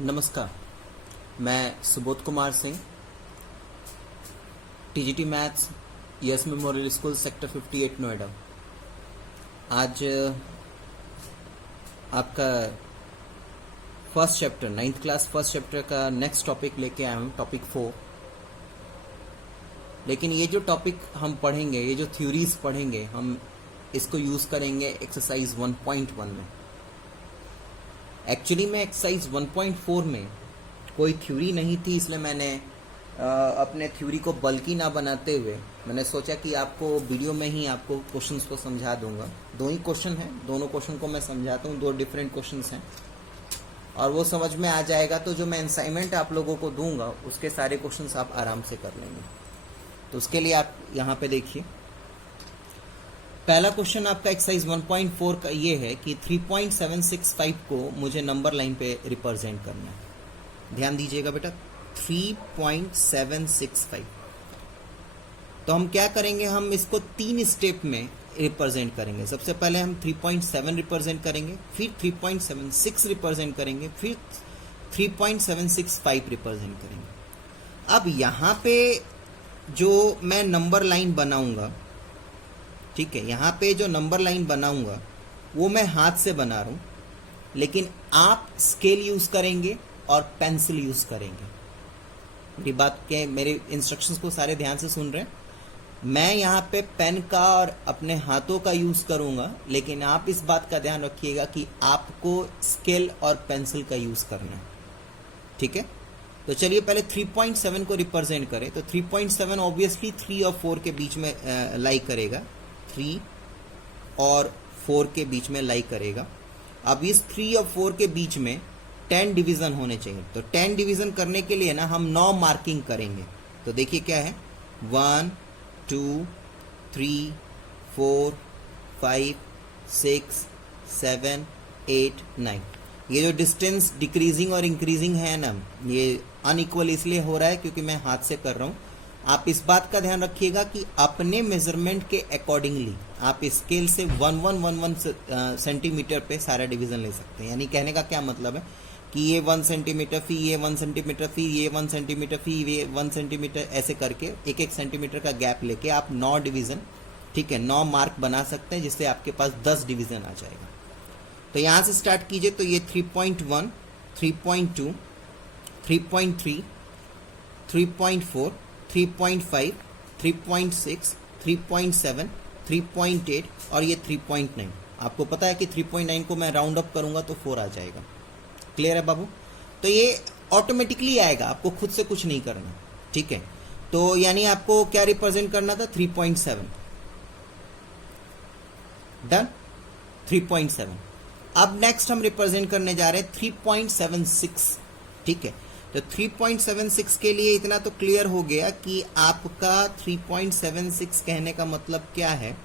नमस्कार, मैं Subodh Kumar Singh, TGT maths yes memorial school sector 58 Noida. आज आपका first chapter 9th class first chapter का नेक्स्ट टॉपिक लेके आया हूँ, टॉपिक 4। लेकिन ये जो टॉपिक हम पढ़ेंगे, ये जो थ्योरीज पढ़ेंगे, हम इसको यूज़ करेंगे एक्सरसाइज 1.1 में। एक्चुअली में एक्सरसाइज 1.4 में कोई थ्योरी नहीं थी, इसलिए मैंने अपने थ्योरी को बल्कि ना बनाते हुए मैंने सोचा कि आपको वीडियो में ही आपको क्वेश्चंस को समझा दूंगा। दो ही क्वेश्चन हैं, दोनों क्वेश्चन को मैं समझाता हूँ। दो डिफरेंट क्वेश्चंस हैं और वो समझ में आ जाएगा तो जो मैं असाइनमेंट आप लोगों को दूंगा उसके सारे क्वेश्चंस आप आराम से कर लेंगे। तो उसके लिए आप यहाँ पे देखिए, पहला क्वेश्चन आपका एक्सरसाइज 1.4 का ये है कि 3.765 को मुझे नंबर लाइन पे रिप्रेजेंट करना है। ध्यान दीजिएगा बेटा, 3.765। तो हम क्या करेंगे, हम इसको 3 स्टेप में रिप्रेजेंट करेंगे। सबसे पहले हम 3.7 रिप्रेजेंट करेंगे, फिर 3.76 रिप्रेजेंट करेंगे, फिर 3.765 रिप्रेजेंट करेंगे। अब यहाँ पे जो मैं नंबर लाइन बनाऊंगा, ठीक है, यहाँ पे जो नंबर लाइन बनाऊंगा वो मैं हाथ से बना रहा हूँ, लेकिन आप स्केल यूज करेंगे और पेंसिल यूज करेंगे। मेरी बात के, मेरे इंस्ट्रक्शंस को सारे ध्यान से सुन रहे हैं। मैं यहाँ पे पेन का और अपने हाथों का यूज करूंगा, लेकिन आप इस बात का ध्यान रखिएगा कि आपको स्केल और पेंसिल का यूज करना है, ठीक है। तो चलिए पहले 3.7 को रिप्रेजेंट करें। तो 3.7 ऑब्वियसली 3 और 4 के बीच में लाई करेगा, 3 और 4 के बीच में लाई करेगा। अब इस 3 और 4 के बीच में 10 डिवीजन होने चाहिए। तो 10 डिवीजन करने के लिए ना हम 9 मार्किंग करेंगे। तो देखिए क्या है, 1 2 3 4 5 6 7 8 9। ये जो डिस्टेंस डिक्रीजिंग और इंक्रीजिंग है ना, ये अनइक्वल इसलिए हो रहा है क्योंकि मैं हाथ से कर रहा हूँ। आप इस बात का ध्यान रखिएगा कि अपने मेजरमेंट के अकॉर्डिंगली आप स्केल से 1 सेंटीमीटर पे सारा डिवीजन ले सकते हैं। यानी कहने का क्या मतलब है कि ये 1 सेंटीमीटर, फिर ये 1 सेंटीमीटर, फिर ये 1 सेंटीमीटर, फिर ये 1 सेंटीमीटर, ऐसे करके 1 सेंटीमीटर का गैप लेके आप 9 डिवीजन, ठीक है, 9 मार्क बना सकते हैं, जिससे आपके पास 10 डिवीजन आ जाएगा। तो यहाँ से स्टार्ट कीजिए। तो ये 3.1, 3.2, 3.3, 3.4, 3.5, 3.6, 3.7, 3.8 और ये 3.9। आपको पता है कि 3.9 को मैं राउंड अप करूंगा तो 4 आ जाएगा। क्लियर है बाबू? तो ये ऑटोमेटिकली आएगा, आपको खुद से कुछ नहीं करना, ठीक है। तो यानी आपको क्या रिप्रेजेंट करना था, 3.7। डन, 3.7। अब नेक्स्ट हम रिप्रेजेंट करने जा रहे हैं 3.76, ठीक है। तो 3.76 के लिए इतना तो क्लियर हो गया कि आपका 3.76 कहने का मतलब क्या है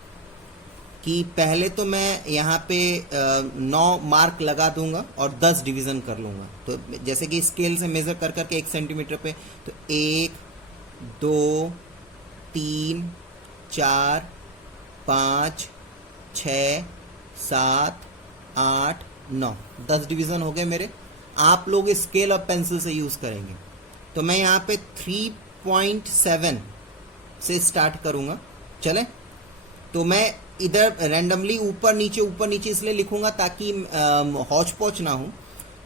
कि पहले तो मैं यहाँ पे 9 मार्क लगा दूंगा और 10 डिवीजन कर लूंगा। तो जैसे कि स्केल से मेजर कर करके 1 सेंटीमीटर पे, तो 1 2 3 4 5 6 7 8 9, 10 डिवीजन हो गए मेरे। आप लोग स्केल और पेंसिल से यूज करेंगे। तो मैं यहाँ पे 3.7 से स्टार्ट करूंगा। चले, तो मैं इधर रैंडमली ऊपर नीचे इसलिए लिखूंगा ताकि हौच पौच ना हो।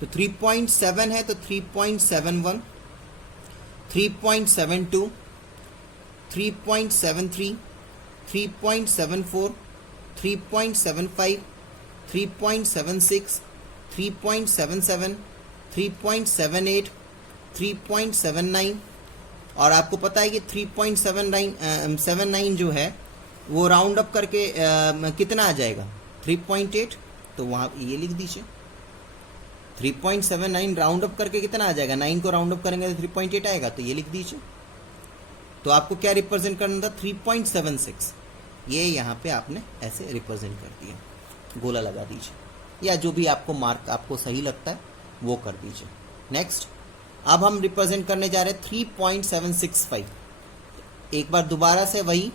तो 3.7 है तो 3.71, 3.72, 3.73, 3.74, 3.75, 3.76, 3.77, 3.78, 3.79 और आपको पता है कि 3.79 जो है वो राउंड अप करके कितना आ जाएगा, 3.8। तो वहाँ ये लिख दीजिए, 3.79 राउंड अप करके कितना आ जाएगा, 9 को राउंड अप करेंगे तो 3.8 आएगा, तो ये लिख दीजिए। तो आपको क्या रिप्रेजेंट करना था, 3.76। ये यहाँ पे आपने ऐसे रिप्रेजेंट कर दिया, गोला लगा दीजिए, या जो भी आपको मार्क आपको सही लगता है वो कर दीजिए। नेक्स्ट, अब हम रिप्रेजेंट करने जा रहे हैं 3.765। एक बार दोबारा से वही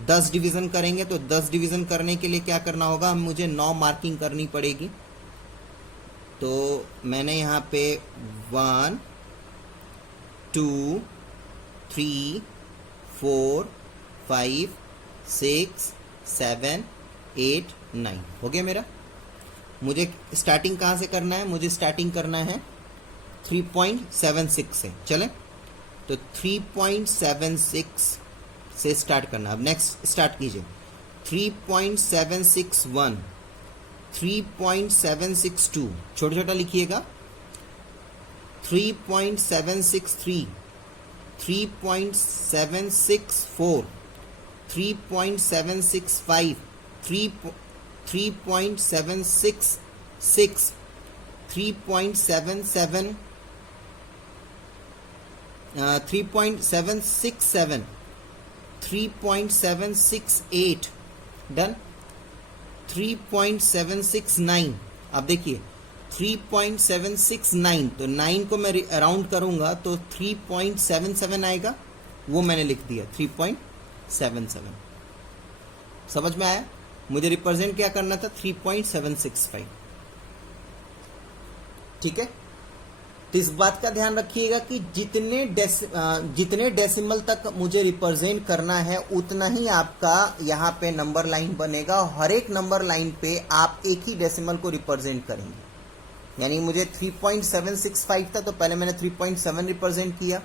10 डिवीजन करेंगे। तो 10 डिवीजन करने के लिए क्या करना होगा, मुझे 9 मार्किंग करनी पड़ेगी। तो मैंने यहाँ पे 1 2 3 4 5 6 7 8 9 हो गया मेरा। मुझे स्टार्टिंग कहाँ से करना है? मुझे स्टार्टिंग करना है 3.76 से। चलें, तो 3.76 से स्टार्ट करना। अब नेक्स्ट स्टार्ट कीजिए। 3.761, 3.762, छोटा छोटा लिखिएगा। 3.763, 3.764, 3.765, 3.766, 3.77, 3.767, 3.768, डन। 3.769, अब देखिए 3.769, तो 9 को मैं राउंड करूंगा तो 3.77 आएगा, वो मैंने लिख दिया 3.77। समझ में आया? मुझे रिप्रेजेंट क्या करना था? 3.765। ठीक है, तो इस बात का ध्यान रखिएगा कि जितने डेसिमल तक मुझे रिप्रेजेंट करना है उतना ही आपका यहाँ पे नंबर लाइन बनेगा। हर एक नंबर लाइन पे आप एक ही डेसिमल को रिप्रेजेंट करेंगे। यानी मुझे 3.765 था तो पहले मैंने 3.7 रिप्रेजेंट किया,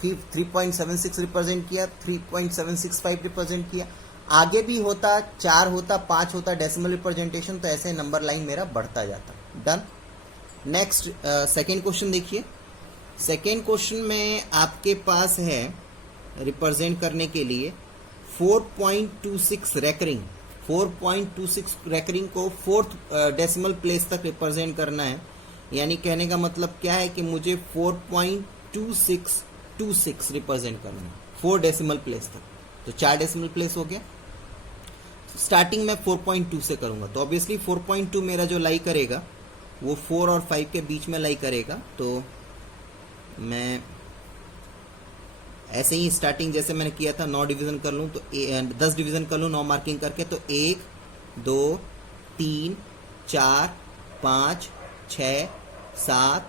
फिर 3.76 रिप्रेजेंट किया, 3.765 रिप्रेजेंट किया। आगे भी होता, 4 होता, 5 होता डेसिमल रिप्रेजेंटेशन, तो ऐसे नंबर लाइन मेरा बढ़ता जाता। डन। नेक्स्ट सेकेंड क्वेश्चन देखिए। सेकेंड क्वेश्चन में आपके पास है रिप्रेजेंट करने के लिए 4.26 रैकरिंग। 4.26 रैकरिंग को 4th डेसिमल प्लेस तक रिप्रेजेंट करना है। यानी कहने का मतलब क्या है कि मुझे 4.2626 रिप्रेजेंट करना है 4 डेसिमल प्लेस तक। तो 4 डेसिमल प्लेस हो गया। स्टार्टिंग में 4.2 से करूंगा, तो ऑब्वियसली 4.2 मेरा जो लाई करेगा वो 4 और 5 के बीच में लाई करेगा। तो मैं ऐसे ही स्टार्टिंग जैसे मैंने किया था 9 डिवीजन कर लूँ तो 10 डिवीजन कर लूँ 9 मार्किंग करके, तो 1 2 3 4 5 6 7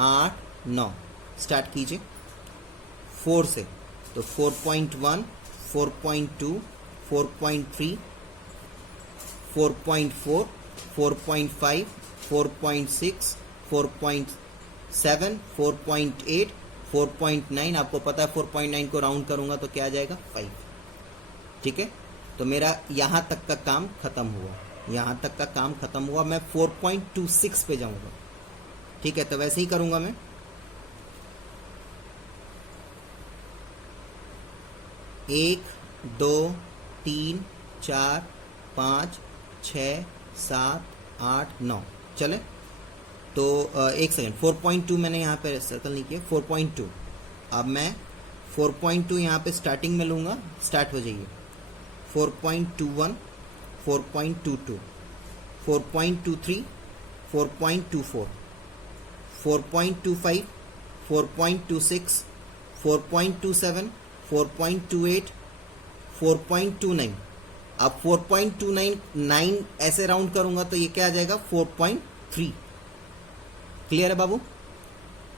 8 9 स्टार्ट कीजिए 4 से। तो 4.1 4.2 4.3 4.4 4.5 4.6 4.7 4.8 4.9। आपको पता है 4.9 को राउंड करूंगा तो क्या आ जाएगा? 5। ठीक है, तो मेरा यहां तक का काम खत्म हुआ, यहां तक का काम खत्म हुआ। मैं 4.26 पे जाऊंगा। ठीक है, तो वैसे ही करूंगा मैं। एक 2 3 4 5 6 7 8 9 चले। तो एक सेकेंड, 4.2 मैंने यहाँ पे सर्कल नहीं किया, 4.2। अब मैं 4.2 यहाँ पे स्टार्टिंग में लूँगा, स्टार्ट हो जाइए। 4.21 4.22 4.23 4.24 4.25 4.26 4.27 4.28 4.29। अब 4.29 ऐसे राउंड करूंगा तो ये क्या आ जाएगा? 4.3। क्लियर है बाबू?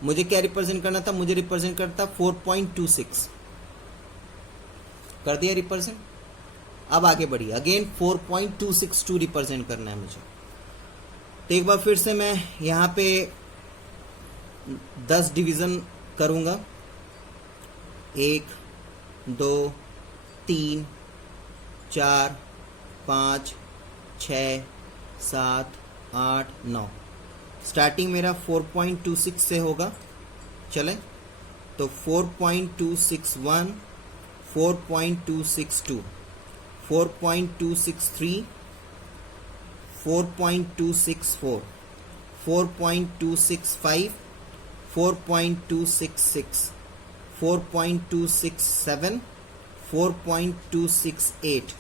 मुझे क्या रिप्रेजेंट करना था? मुझे रिप्रेजेंट करता 4.26। कर दिया रिप्रेजेंट। अब आगे बढ़िए, अगेन 4.262 रिप्रेजेंट करना है मुझे। तो एक बार फिर से मैं यहाँ पे 10 डिवीजन करूंगा। 1 2 3 4 5 6 7 8 9। स्टार्टिंग मेरा 4.26 से होगा। चले, तो 4.261 4.262 4.263 4.264 4.265 4.266 4.267 4.268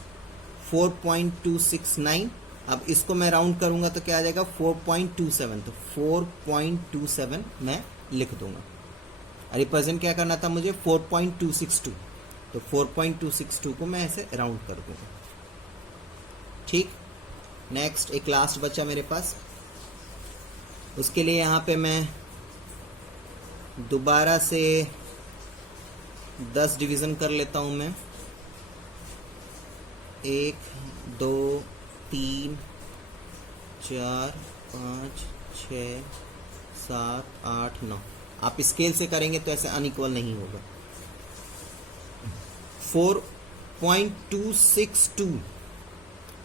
4.269। अब इसको मैं राउंड करूंगा तो क्या आ जाएगा? 4.27। तो 4.27 मैं लिख दूंगा। रिप्रेजेंट क्या करना था मुझे? 4.262। तो 4.262 को मैं ऐसे राउंड कर दूंगा। ठीक, नेक्स्ट एक लास्ट बचा मेरे पास उसके लिए यहाँ पे मैं दोबारा से 10 डिवीज़न कर लेता हूँ मैं। 1 2 3 4 5 6 7 8 9। आप स्केल से करेंगे तो ऐसे अनइक्वल नहीं होगा। 4.262,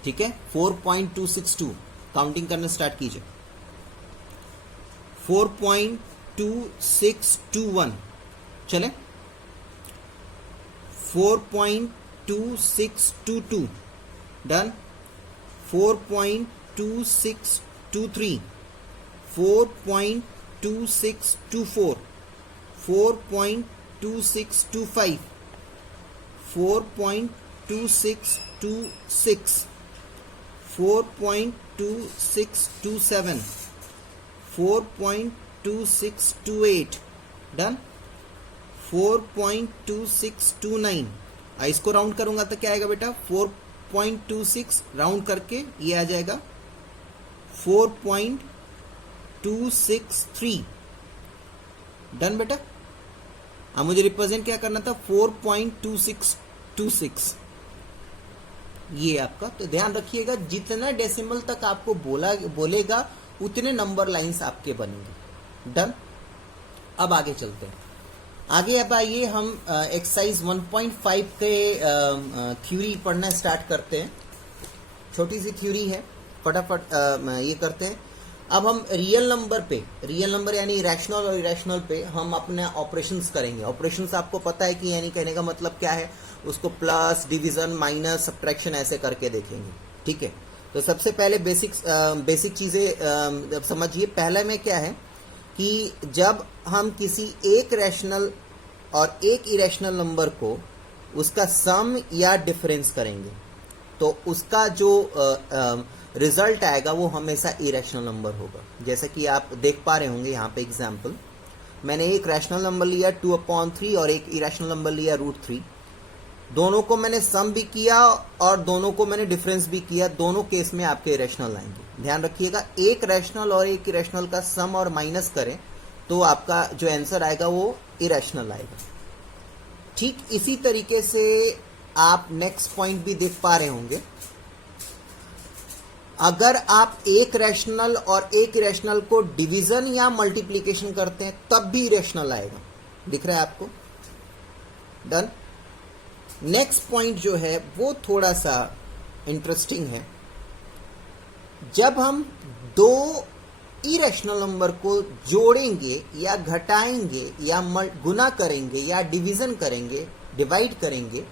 ठीक है, 4.262 काउंटिंग करना स्टार्ट कीजिए। 4.2621 चले, 4.2622 डन, 4.2623, 4.2624, 4.2625, 4.2626, 4.2627, 4.2628 डन, 4.2629। इसको राउंड करूंगा तो क्या आएगा बेटा, 4.26 राउंड करके ये आ जाएगा 4.263 डन बेटा। अब मुझे रिप्रेजेंट क्या करना था, 4.2626 ये आपका। तो ध्यान रखिएगा जितना डेसिमल तक आपको बोलेगा उतने नंबर लाइंस आपके बनेंगे। डन। अब आगे चलते हैं। आगे अब आइए हम एक्सरसाइज 1.5 के थ्योरी पढ़ना स्टार्ट करते हैं। छोटी सी थ्योरी है, फटाफट ये करते हैं। अब हम रियल नंबर यानी रैशनल और इरेशनल पे हम अपने ऑपरेशंस करेंगे। ऑपरेशंस आपको पता है कि यानी कहने का मतलब क्या है, उसको प्लस, डिवीजन, माइनस, सब्ट्रैक्शन ऐसे करके देखेंगे। ठीक है, तो सबसे पहले बेसिक चीजें समझिए। पहले में क्या है कि जब हम किसी एक रैशनल और एक इरेशनल नंबर को उसका सम या डिफरेंस करेंगे तो उसका जो रिजल्ट आएगा वो हमेशा इरेशनल नंबर होगा। जैसे कि आप देख पा रहे होंगे यहाँ पे एग्जाम्पल, मैंने एक रैशनल नंबर लिया 2/3 और एक इरेशनल नंबर लिया √3। दोनों को मैंने सम भी किया और दोनों को मैंने डिफरेंस भी किया। दोनों केस में आपके इरेशनल आएंगे। ध्यान रखिएगा, एक रैशनल और एक इरेशनल का सम और माइनस करें तो आपका जो आंसर आएगा वो इरेशनल आएगा। ठीक इसी तरीके से आप नेक्स्ट पॉइंट भी देख पा रहे होंगे। अगर आप एक रैशनल और एक इरेशनल को डिवीजन या मल्टीप्लीकेशन करते हैं तब भी इरेशनल आएगा। दिख रहा है आपको? डन। नेक्स्ट पॉइंट जो है वो थोड़ा सा इंटरेस्टिंग है। जब हम दो इरेशनल नंबर को जोड़ेंगे या घटाएंगे या गुना करेंगे या डिवीजन करेंगे, डिवाइड करेंगे,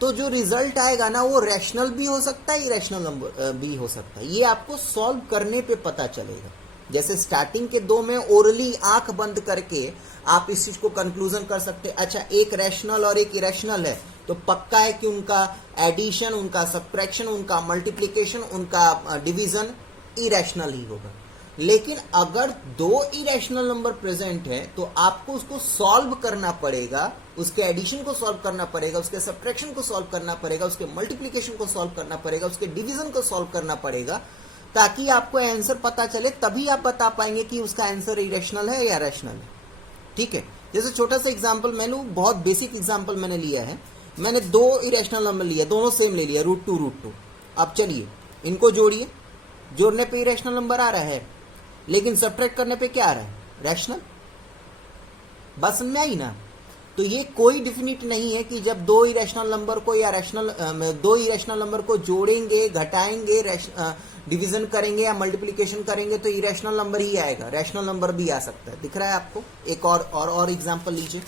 तो जो रिजल्ट आएगा ना वो रैशनल भी हो सकता है, इरेशनल नंबर भी हो सकता है। ये आपको सॉल्व करने पे पता चलेगा। जैसे स्टार्टिंग के दो में ओरली आंख बंद करके आप इस चीज को कंक्लूजन कर सकते हैं, अच्छा एक रैशनल और एक इरेशनल है तो पक्का है कि उनका एडिशन, उनका सब्ट्रैक्शन, उनका मल्टीप्लिकेशन, उनका डिवीजन इरेशनल ही होगा। लेकिन अगर दो इरेशनल नंबर प्रेजेंट है तो आपको उसको सॉल्व करना पड़ेगा, उसके एडिशन को सॉल्व करना पड़ेगा, उसके सब्ट्रैक्शन को सॉल्व करना पड़ेगा, उसके मल्टीप्लिकेशन को सॉल्व करना पड़ेगा, उसके डिवीजन को सॉल्व करना पड़ेगा, ताकि आपको आंसर पता चले। तभी आप बता पाएंगे कि उसका आंसर इरेशनल है या रैशनल है। ठीक है, जैसे छोटा सा एग्जाम्पल मैंने, बहुत बेसिक एग्जाम्पल मैंने लिया है। मैंने दो इरेशनल नंबर लिया, दोनों सेम ले लिया, √2। अब चलिए इनको जोड़िए। जोड़ने पे इरेशनल नंबर आ रहा है, लेकिन सब्ट्रैक्ट करने पे क्या आ रहा है, रैशनल। बात समझ में आई ना? तो ये कोई डिफिनिट नहीं है कि जब दो इरेशनल नंबर को या दो इरेशनल नंबर को जोड़ेंगे, घटाएंगे, डिवीजन करेंगे या मल्टीप्लिकेशन करेंगे तो इरेशनल नंबर ही आएगा। रैशनल नंबर भी आ सकता है। दिख रहा है आपको? एक और एग्जांपल लीजिए,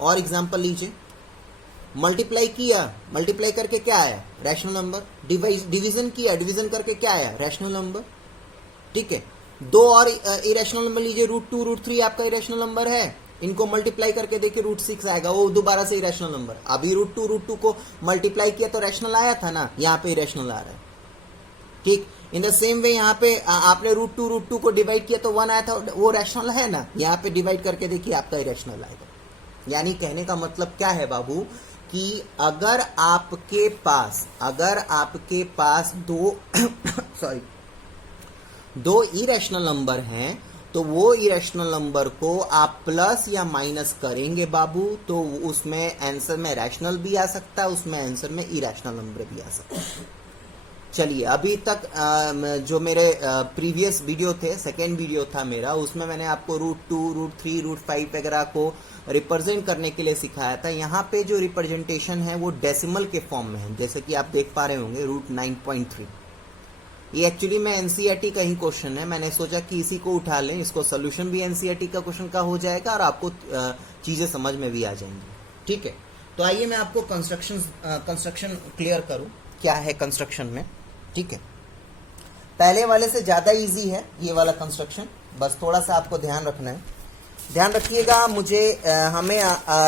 और एग्जांपल लीजिए। मल्टीप्लाई किया, मल्टीप्लाई करके क्या आया, रैशनल नंबर। डिवीजन किया, डिवीजन करके क्या आया, रैशनल नंबर। ठीक है, दो और इरेशनल नंबर लीजिए, √2, √3 आपका इरेशनल नंबर है। इनको मल्टीप्लाई करके देखिए √6 आएगा, वो दोबारा से इरेशनल नंबर। अभी √2 को मल्टीप्लाई किया तो रैशनल आया था ना, यहाँ पे इरेशनल आ रहा है। ठीक, इन द सेम वे यहाँ पे आपने √2 को डिवाइड किया तो 1 आया था, वो रैशनल है ना, यहाँ पे डिवाइड करके देखिए आपका इरेशनल आएगा। यानी कहने का मतलब क्या है बाबू, कि अगर आपके पास दो दो इरेशनल नंबर हैं तो वो इरेशनल नंबर को आप प्लस या माइनस करेंगे बाबू, तो उसमें आंसर में रैशनल भी आ सकता है, उसमें आंसर में इरेशनल नंबर भी आ सकता है। चलिए, अभी तक जो मेरे प्रीवियस वीडियो थे, सेकेंड वीडियो था मेरा, उसमें मैंने आपको √2, √3, √5 वगैरह को रिप्रेजेंट करने के लिए सिखाया था। यहाँ पे जो रिप्रेजेंटेशन है वो डेसिमल के फॉर्म में है, जैसे कि आप देख पा रहे होंगे √9.3। ये एक्चुअली में एनसीईआरटी का ही क्वेश्चन है, मैंने सोचा कि इसी को उठा लें, इसको सोल्यूशन भी एनसीईआरटी का क्वेश्चन का हो जाएगा और आपको चीजें समझ में भी आ जाएंगी। ठीक है, तो आइए मैं आपको कंस्ट्रक्शन क्लियर करूं, क्या है कंस्ट्रक्शन में। ठीक है, पहले वाले से ज्यादा इजी है ये वाला कंस्ट्रक्शन, बस थोड़ा सा आपको ध्यान रखना है। ध्यान रखिएगा, मुझे हमें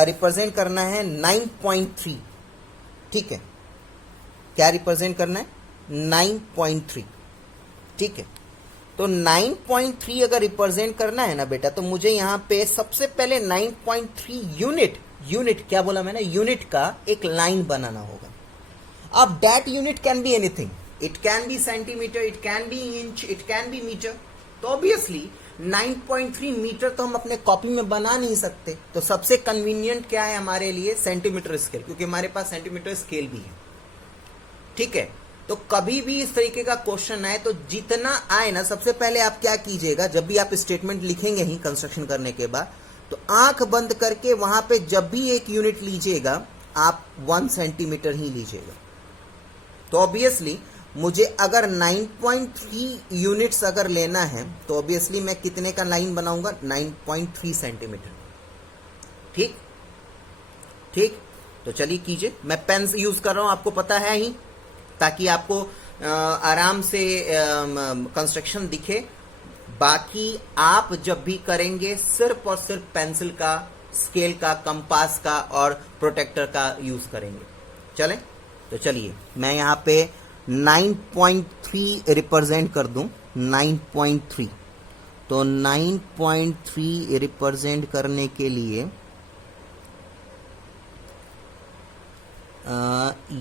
रिप्रेजेंट करना है 9.3। ठीक है, क्या रिप्रेजेंट करना है? 9.3। ठीक है, तो 9.3 अगर रिप्रेजेंट करना है ना बेटा, तो मुझे यहाँ पे सबसे पहले 9.3 यूनिट क्या बोला मैंने, यूनिट का एक लाइन बनाना होगा। अब that unit can be anything, it can be centimetre, it can be inch, it can be metre. तो ऑब्वियसली 9.3 मीटर तो हम अपने कॉपी में बना नहीं सकते, तो सबसे कन्वीनियंट क्या है हमारे लिए? सेंटीमीटर स्केल, क्योंकि हमारे पास सेंटीमीटर स्केल भी है। ठीक है, तो कभी भी इस तरीके का क्वेश्चन आए तो जितना आए ना, सबसे पहले आप क्या कीजिएगा, जब भी आप स्टेटमेंट लिखेंगे ही कंस्ट्रक्शन करने के बाद, तो आंख बंद करके वहां पे जब भी एक यूनिट लीजिएगा आप 1 सेंटीमीटर ही लीजिएगा। तो ऑब्वियसली मुझे अगर 9.3 यूनिट्स अगर लेना है तो ऑब्वियसली मैं कितने का लाइन बनाऊंगा? 9.3 सेंटीमीटर। ठीक ठीक, तो चलिए कीजिए, मैं पेन यूज कर रहा हूं, आपको पता है ही, ताकि आपको आराम से कंस्ट्रक्शन दिखे। बाकी आप जब भी करेंगे सिर्फ और सिर्फ पेंसिल का, स्केल का, कंपास का और प्रोटेक्टर का यूज करेंगे। चलें, तो चलिए मैं यहाँ पे 9.3 रिप्रेजेंट कर दूं, 9.3। तो 9.3 रिप्रेजेंट करने के लिए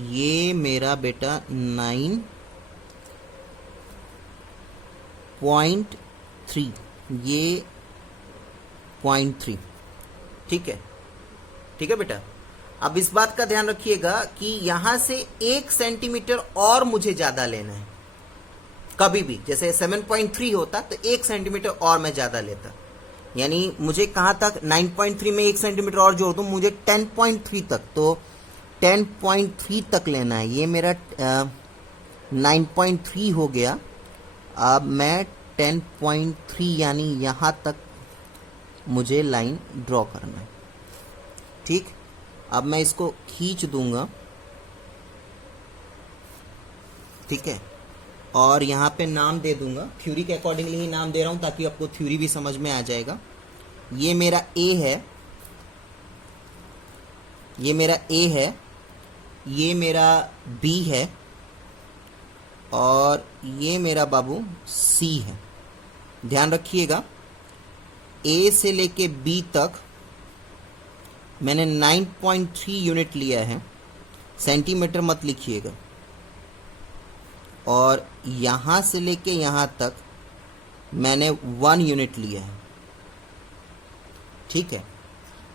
ये मेरा बेटा 9.3, ये 0.3। ठीक है, ठीक है बेटा। अब इस बात का ध्यान रखिएगा कि यहां से 1 सेंटीमीटर और मुझे ज्यादा लेना है। कभी भी जैसे 7.3 होता तो 1 सेंटीमीटर और मैं ज्यादा लेता, यानी मुझे कहां तक? 9.3 में 1 सेंटीमीटर और जोड़ दूं, मुझे 10.3 तक, तो 10.3 तक लेना है। ये मेरा 9.3 हो गया। अब मैं 10.3 यानी यहां तक मुझे लाइन ड्रॉ करना है। ठीक, अब मैं इसको खींच दूंगा। ठीक है, और यहां पे नाम दे दूंगा, थ्योरी के अकॉर्डिंगली ही नाम दे रहा हूं ताकि आपको थ्योरी भी समझ में आ जाएगा। ये मेरा ए है, ये मेरा ए है, ये मेरा बी है और ये मेरा बाबू सी है। ध्यान रखिएगा, ए से लेके बी तक मैंने 9.3 यूनिट लिया है, सेंटीमीटर मत लिखिएगा, और यहां से लेके यहां तक मैंने 1 यूनिट लिया है। ठीक है,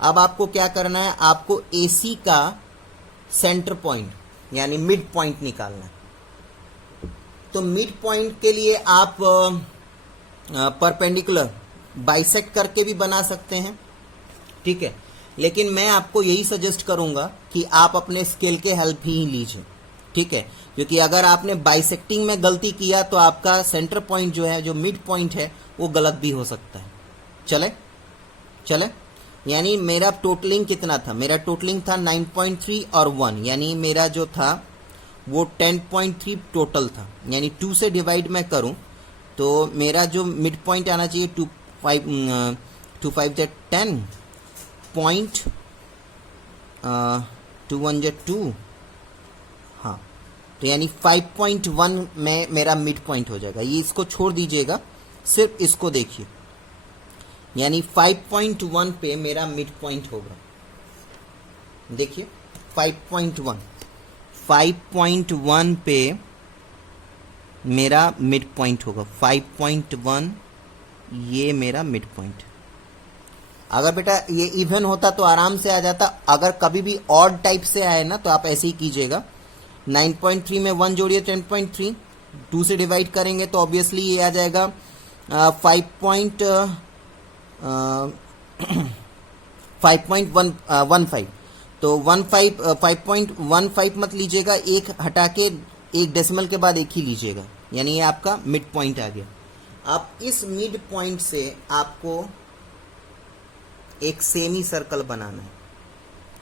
अब आपको क्या करना है? आपको एसी का सेंटर पॉइंट यानी मिड पॉइंट निकालना है। तो मिड पॉइंट के लिए आप परपेंडिकुलर बाइसेक्ट करके भी बना सकते हैं। ठीक है, लेकिन मैं आपको यही सजेस्ट करूंगा कि आप अपने स्केल के हेल्प ही लीजिए। ठीक है, क्योंकि अगर आपने बाइसेक्टिंग में गलती किया तो आपका सेंटर पॉइंट जो है, जो मिड पॉइंट है, वो गलत भी हो सकता है। चले चले, यानी मेरा टोटलिंग कितना था? मेरा टोटलिंग था 9.3 और 1, यानी मेरा जो था वो 10.3 टोटल था। यानी 2 से डिवाइड मैं करूं तो मेरा जो मिड पॉइंट आना चाहिए 2 5 10 पॉइंट 2 1 2, हाँ, तो यानी 5.1 में मेरा मिड पॉइंट हो जाएगा। ये इसको छोड़ दीजिएगा, सिर्फ इसको देखिए, यानी 5.1 पे मेरा मिड पॉइंट होगा। देखिए 5.1 पे मेरा मिड पॉइंट होगा 5.1, ये मेरा मिड पॉइंट। अगर बेटा ये इवन होता तो आराम से आ जाता, अगर कभी भी ऑड टाइप से आए ना तो आप ऐसे ही कीजिएगा। 9.3 में 1 जोड़िए 10.3, 2 से डिवाइड करेंगे तो ऑब्वियसली ये आ जाएगा 5.15। तो 5.15 मत लीजिएगा, एक हटा के एक डेसिमल के बाद एक ही लीजिएगा, यानी ये आपका मिड पॉइंट आ गया। अब इस मिड पॉइंट से आपको एक सेमी सर्कल बनाना है।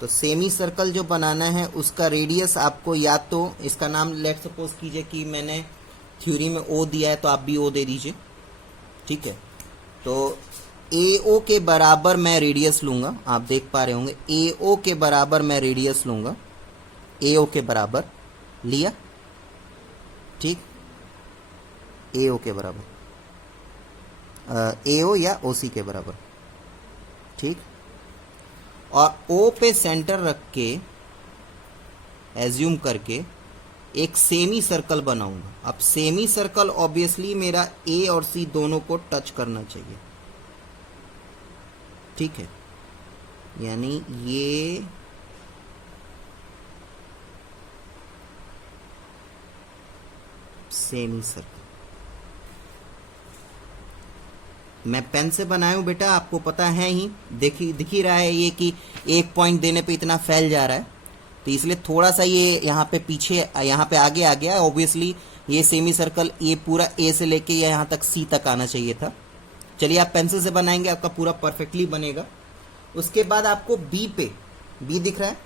तो सेमी सर्कल जो बनाना है उसका रेडियस आपको, या तो इसका नाम लेट सपोज कीजिए कि मैंने थ्योरी में ओ दिया है तो आप भी ओ दे दीजिए, ठीक है। तो AO के बराबर मैं रेडियस लूंगा, आप देख पा रहे होंगे AO के बराबर मैं रेडियस लूंगा, AO के बराबर लिया, ठीक, AO के बराबर, AO या OC के बराबर, ठीक। और O पे सेंटर रख के एज्यूम करके एक सेमी सर्कल बनाऊंगा। अब सेमी सर्कल ऑब्वियसली मेरा A और C दोनों को टच करना चाहिए, ठीक है, यानी ये सेमी सर्कल मैं पेन से बनाया हूं बेटा, आपको पता है ही, दिख ही रहा है ये कि एक पॉइंट देने पे इतना फैल जा रहा है, तो इसलिए थोड़ा सा ये यहाँ पे पीछे, यहाँ पे आगे आ गया। ऑब्वियसली ये सेमी सर्कल ये पूरा A से लेके यहाँ तक C तक आना चाहिए था। चलिए आप पेंसिल से बनाएंगे, आपका पूरा परफेक्टली बनेगा। उसके बाद आपको B पे, B दिख रहा है,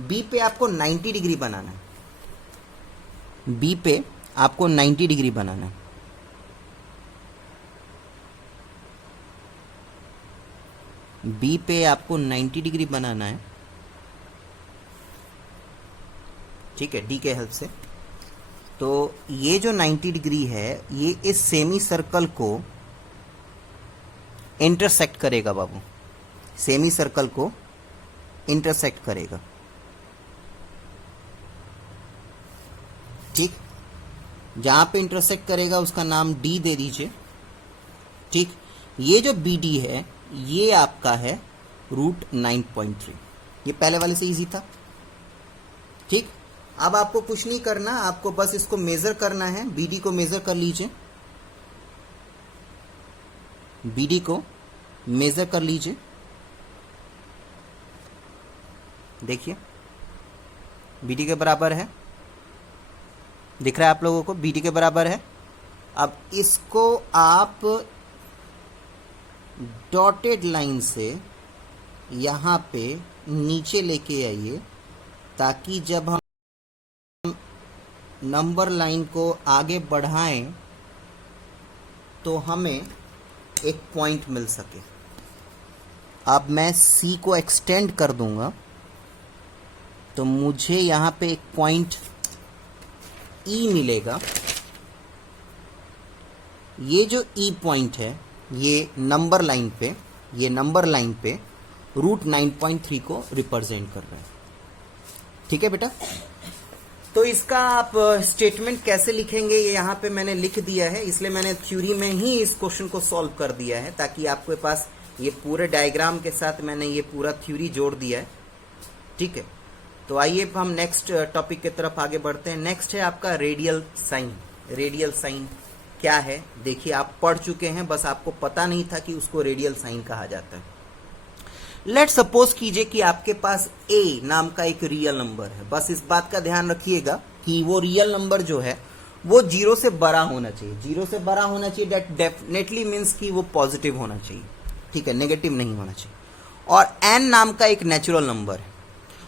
B पे आपको 90 डिग्री बनाना है, B पे आपको 90 डिग्री बनाना है। B पे आपको 90 डिग्री बनाना है, ठीक है, D के हेल्प से। तो ये जो 90 डिग्री है ये इस सेमी सर्कल को इंटरसेक्ट करेगा बाबू, सेमी सर्कल को इंटरसेक्ट करेगा, ठीक। जहां पे इंटरसेक्ट करेगा उसका नाम D दे दीजिए, ठीक। ये जो BD है ये आपका है √9.3, ये पहले वाले से इजी था, ठीक। अब आपको कुछ नहीं करना, आपको बस इसको मेजर करना है, BD को मेजर कर लीजिए, BD को मेजर कर लीजिए, देखिए BD के बराबर है, दिख रहा है आप लोगों को, BD के बराबर है। अब इसको आप डॉटेड लाइन से यहाँ पे नीचे लेके आइए, ताकि जब हम नंबर लाइन को आगे बढ़ाएं तो हमें एक पॉइंट मिल सके। अब मैं C को एक्सटेंड कर दूंगा तो मुझे यहाँ पे एक पॉइंट E मिलेगा। ये जो E पॉइंट है ये नंबर लाइन पे, ये नंबर लाइन पे √9.3 को रिप्रेजेंट कर रहा है, ठीक है बेटा। तो इसका आप स्टेटमेंट कैसे लिखेंगे ये यहाँ पे मैंने लिख दिया है, इसलिए मैंने थ्योरी में ही इस क्वेश्चन को सॉल्व कर दिया है, ताकि आपके पास ये पूरे डायग्राम के साथ मैंने ये पूरा थ्योरी जोड़ दिया है, ठीक है। तो आइए हम नेक्स्ट टॉपिक की तरफ आगे बढ़ते हैं। नेक्स्ट है आपका रेडियल साइन। रेडियल साइन क्या है देखिए, आप पढ़ चुके हैं, बस आपको पता नहीं था कि उसको रेडियल साइन कहा जाता है। लेट सपोज कीजिए कि आपके पास A नाम का एक रियल नंबर है। बस इस बात का ध्यान रखिएगा कि वो रियल नंबर जो है वो 0 से बड़ा होना चाहिए। 0 से बड़ा होना चाहिए, दैट डेफिनेटली मीन्स कि वो पॉजिटिव होना चाहिए, ठीक है, नेगेटिव नहीं होना चाहिए। और N नाम का एक नेचुरल नंबर है,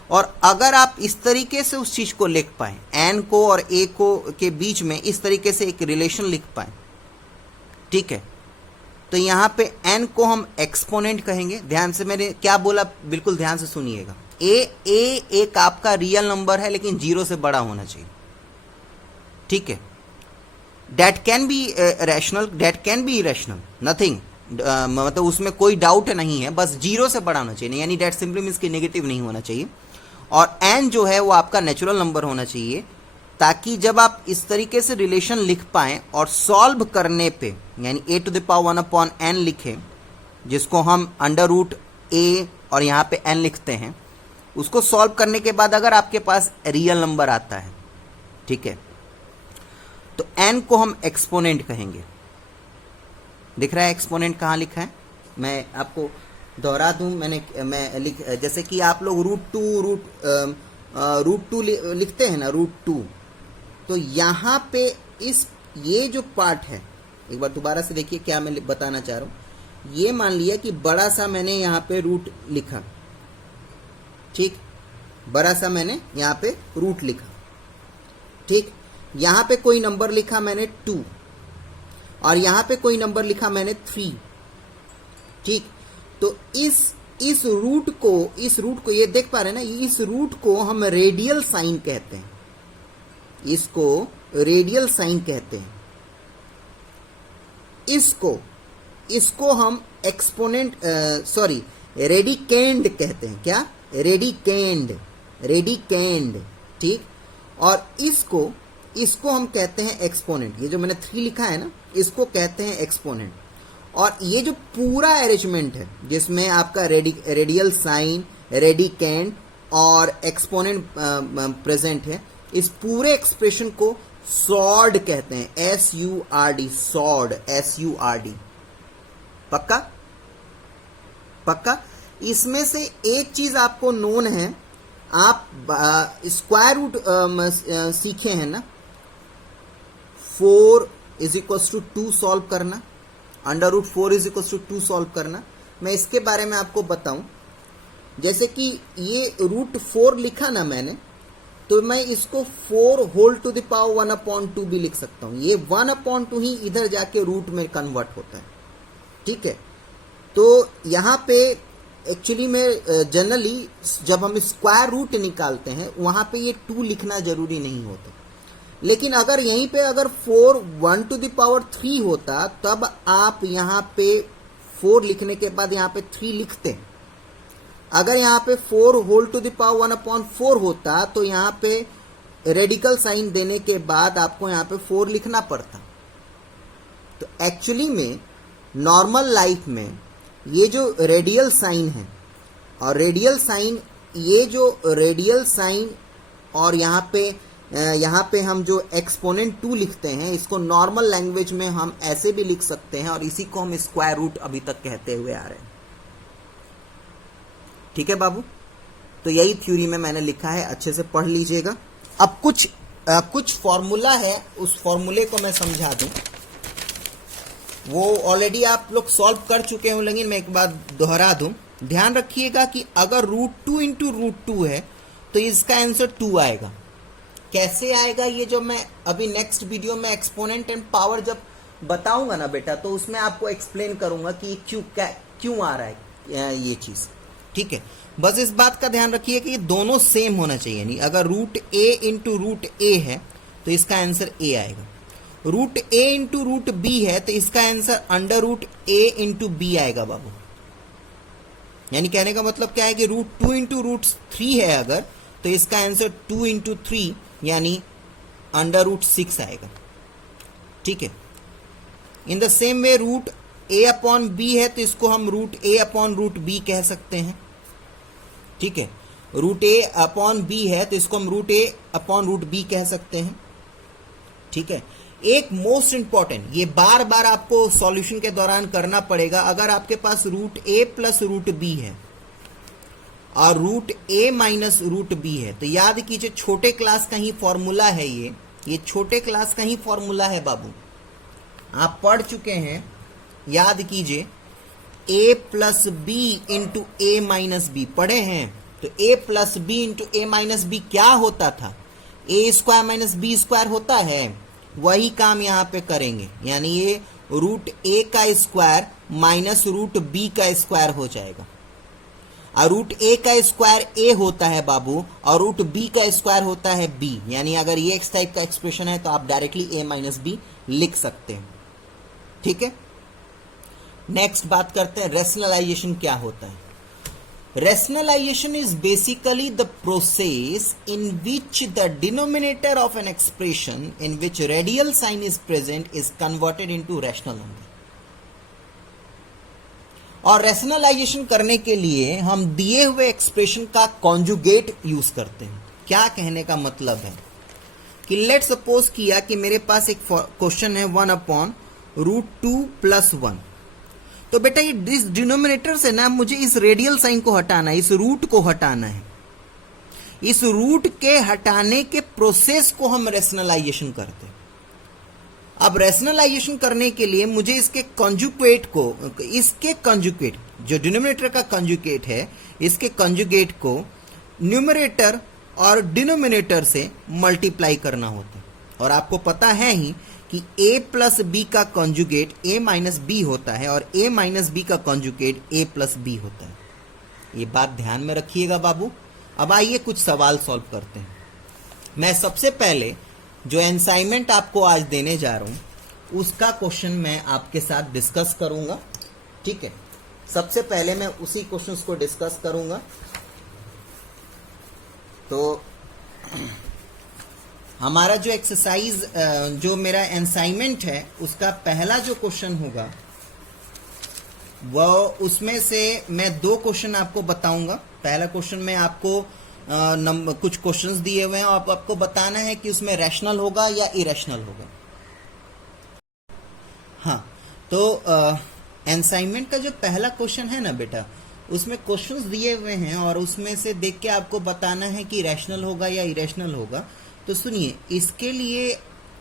और अगर आप इस तरीके से उस चीज को लिख पाए, N को और A को के बीच में इस तरीके से एक रिलेशन लिख पाए, ठीक है, तो यहां पे n को हम एक्सपोनेंट कहेंगे। ध्यान से मैंने क्या बोला, बिल्कुल ध्यान से सुनिएगा। a एक आपका रियल नंबर है लेकिन 0 से बड़ा होना चाहिए, ठीक है। That can be rational, that can be irrational, nothing, मतलब उसमें कोई डाउट नहीं है, बस 0 से बड़ा होना चाहिए, यानी दैट सिंपली मीन्स कि नेगेटिव नहीं होना चाहिए। और n जो है वो आपका नेचुरल नंबर होना चाहिए, ताकि जब आप इस तरीके से रिलेशन लिख पाएं और सॉल्व करने पे यानी a to the power 1/n लिखें, जिसको हम अंडर रूट a और यहाँ पे n लिखते हैं, उसको सॉल्व करने के बाद अगर आपके पास रियल नंबर आता है, ठीक है, तो n को हम एक्सपोनेंट कहेंगे। दिख रहा है एक्सपोनेंट कहाँ लिखा है? मैं आपको दोहरा दूं, मैं जैसे कि आप लोग रूट टू लिखते हैं ना, रूट 2, तो यहाँ पे ये जो पार्ट है, एक बार दोबारा से देखिए क्या मैं बताना चाह रहा हूं। ये मान लिया कि बड़ा सा मैंने यहाँ पे रूट लिखा, ठीक, बड़ा सा मैंने यहाँ पे रूट लिखा, ठीक, यहाँ पे कोई नंबर लिखा मैंने 2 और यहाँ पे कोई नंबर लिखा मैंने 3, ठीक। तो इस रूट को ये देख पा रहे हैं ना, इस रूट को हम रेडियल साइन कहते हैं, इसको रेडियल साइन कहते हैं। इसको हम एक्सपोनेंट रेडिकेंड कहते हैं। क्या? रेडिकेंड, ठीक। और इसको हम कहते हैं एक्सपोनेंट। ये जो मैंने 3 लिखा है ना, इसको कहते हैं एक्सपोनेंट। और ये जो पूरा अरेंजमेंट है जिसमें आपका रेडियल साइन, रेडिकेंड और एक्सपोनेंट प्रेजेंट है, इस पूरे एक्सप्रेशन को सॉर्ड कहते हैं, SURD, सॉर्ड, SURD। पक्का? इसमें से एक चीज आपको नोन है, आप स्क्वायर रूट सीखे हैं ना, 4 = 2 सॉल्व करना, अंडर रूट 4 = 2 सॉल्व करना। मैं इसके बारे में आपको बताऊं, जैसे कि ये रूट 4 लिखा ना मैंने, तो मैं इसको 4 होल टू द पावर 1/2 भी लिख सकता हूं। ये 1/2 ही इधर जाके रूट में कन्वर्ट होता है, ठीक है। तो यहां पे एक्चुअली में जनरली जब हम स्क्वायर रूट निकालते हैं वहां पे ये 2 लिखना जरूरी नहीं होता, लेकिन अगर यहीं पे अगर 4 1 टू द पावर 3 होता, तब आप यहां पे 4 लिखने के बाद यहां पे 3 लिखते। अगर यहां पे 4 होल टू द पावर 1/4 होता, तो यहां पे रेडिकल साइन देने के बाद आपको यहां पे 4 लिखना पड़ता। तो एक्चुअली में नॉर्मल लाइफ में ये जो रेडियल साइन है और ये जो रेडियल साइन और यहाँ पे हम जो एक्सपोनेंट 2 लिखते हैं, इसको नॉर्मल लैंग्वेज में हम ऐसे भी लिख सकते हैं और इसी को हम स्क्वायर रूट अभी तक कहते हुए आ रहे हैं। ठीक है बाबू, तो यही थ्योरी में मैंने लिखा है, अच्छे से पढ़ लीजिएगा। अब कुछ फॉर्मूला है, उस फॉर्मूले को मैं समझा दूं। वो ऑलरेडी आप लोग सॉल्व कर चुके हो, लेकिन मैं एक बार दोहरा दूं। ध्यान रखिएगा कि अगर √2 × √2 है तो इसका आंसर 2 आएगा। कैसे आएगा ये जो मैं अभी नेक्स्ट वीडियो में एक्सपोनेंट एंड पावर जब बताऊंगा ना बेटा, तो उसमें आपको एक्सप्लेन करूंगा कि क्यों आ रहा है ये चीज। ठीक है, बस इस बात का ध्यान रखिए कि ये दोनों सेम होना चाहिए। नहीं, अगर √a × √a है तो इसका आंसर a आएगा। √a × √b है तो इसका आंसर √a × b आएगा बाबू। यानी कहने का मतलब क्या है कि √2 × √3 है अगर, तो इसका आंसर 2 × 3 यानी √6 आएगा। ठीक है, in the same way √a/b है तो इसको हम √a/√b कह सकते हैं। ठीक है, √a/b है तो इसको हम √a/√b कह सकते हैं। ठीक है, एक मोस्ट इंपॉर्टेंट, ये बार बार आपको सॉल्यूशन के दौरान करना पड़ेगा। अगर आपके पास √a + √b है और √a - √b है, तो याद कीजिए छोटे क्लास का ही फॉर्मूला है ये छोटे क्लास का ही फॉर्मूला है बाबू, आप पढ़ चुके हैं। याद कीजिए, a + b × a - b पढ़े हैं। तो a + b × a - b क्या होता था? a² - b² होता है। वही काम यहां पे करेंगे, यानी ये √a² - √b² हो जाएगा। और √a² a होता है बाबू और √b² होता है b। यानी अगर ये इस टाइप का एक्सप्रेशन है तो आप डायरेक्टली a - b लिख सकते हैं। ठीक है, नेक्स्ट बात करते हैं रैशनलाइजेशन क्या होता है। Rationalization is basically the process in which the denominator of an expression in which radial sign is present is converted into rational number. और रैशनलाइजेशन करने के लिए हम दिए हुए एक्सप्रेशन का कॉन्जुगेट यूज करते हैं. क्या कहने का मतलब है कि लेट सपोज किया कि मेरे पास एक क्वेश्चन है 1/√2 + 1. तो बेटा ये इस डिनोमिनेटर से ना मुझे इस रेडियल साइन को हटाना है, इस रूट को हटाना है. इस रूट के हटाने के प्रोसेस को हम रैशनलाइजेशन करते हैं. अब रैशनलाइजेशन करने के लिए मुझे इसके कंजुगेट जो डिनोमिनेटर का कंजुगेट है, इसके कंजुगेट को न्यूमरेटर और डिनोमिनेटर से मल्टीप्लाई करना होता है. और आपको पता है ही कि a + b का कंजुगेट a - b होता है और a - b का कंजुगेट a + b होता है. ये बात ध्यान में रखिएगा बाबू. अब आइए कुछ सवाल सॉल्व करते हैं. मैं सबसे पहले जो असाइनमेंट आपको आज देने जा रहा हूं उसका क्वेश्चन मैं आपके साथ डिस्कस करूंगा. ठीक है, सबसे पहले मैं उसी क्वेश्चंस को डिस्कस करूंगा. तो हमारा जो एक्सरसाइज जो मेरा असाइनमेंट है उसका पहला जो क्वेश्चन होगा वो उसमें से मैं 2 क्वेश्चन आपको बताऊंगा. पहला क्वेश्चन में आपको कुछ क्वेश्चंस दिए हुए हैं और आपको बताना है कि उसमें रैशनल होगा या इरेशनल होगा. हाँ, तो असाइनमेंट का जो पहला क्वेश्चन है ना बेटा, उसमें क्वेश्चंस दिए हुए हैं और उसमें से देख के आपको बताना है कि रैशनल होगा या इरेशनल होगा. तो सुनिए, इसके लिए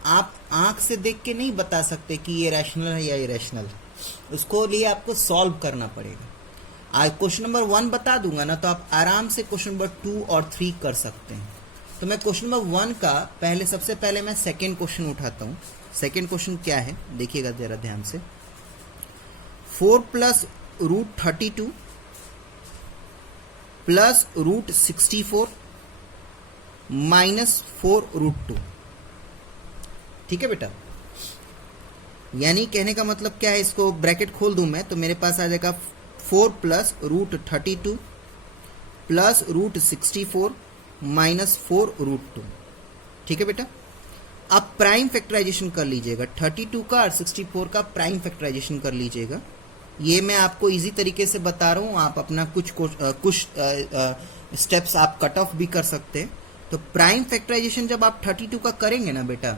आप आंख से देख के नहीं बता सकते कि ये रैशनल है या इरेशनल. उसको लिए आपको सॉल्व करना पड़ेगा. आज क्वेश्चन नंबर 1 बता दूंगा ना, तो आप आराम से क्वेश्चन नंबर 2 और 3 कर सकते हैं. तो मैं क्वेश्चन नंबर 1 का सबसे पहले मैं सेकेंड क्वेश्चन उठाता हूँ. सेकेंड क्वेश्चन क्या है देखिएगा जरा ध्यान से. 4 + √32 + √64 -4√2. ठीक है बेटा, यानी कहने का मतलब क्या है, इसको ब्रैकेट खोल दूं मैं तो मेरे पास आ जाएगा 4 + √32 + √64 -4√2. ठीक है बेटा. अब प्राइम फैक्टराइजेशन कर लीजिएगा. 32 का और 64 का प्राइम फैक्टराइजेशन कर लीजिएगा. ये मैं आपको इजी तरीके से बता रहा हूँ. आप अपना कुछ स्टेप्स आप कट ऑफ भी कर सकते हैं. तो प्राइम फैक्टराइजेशन जब आप 32 का करेंगे ना बेटा,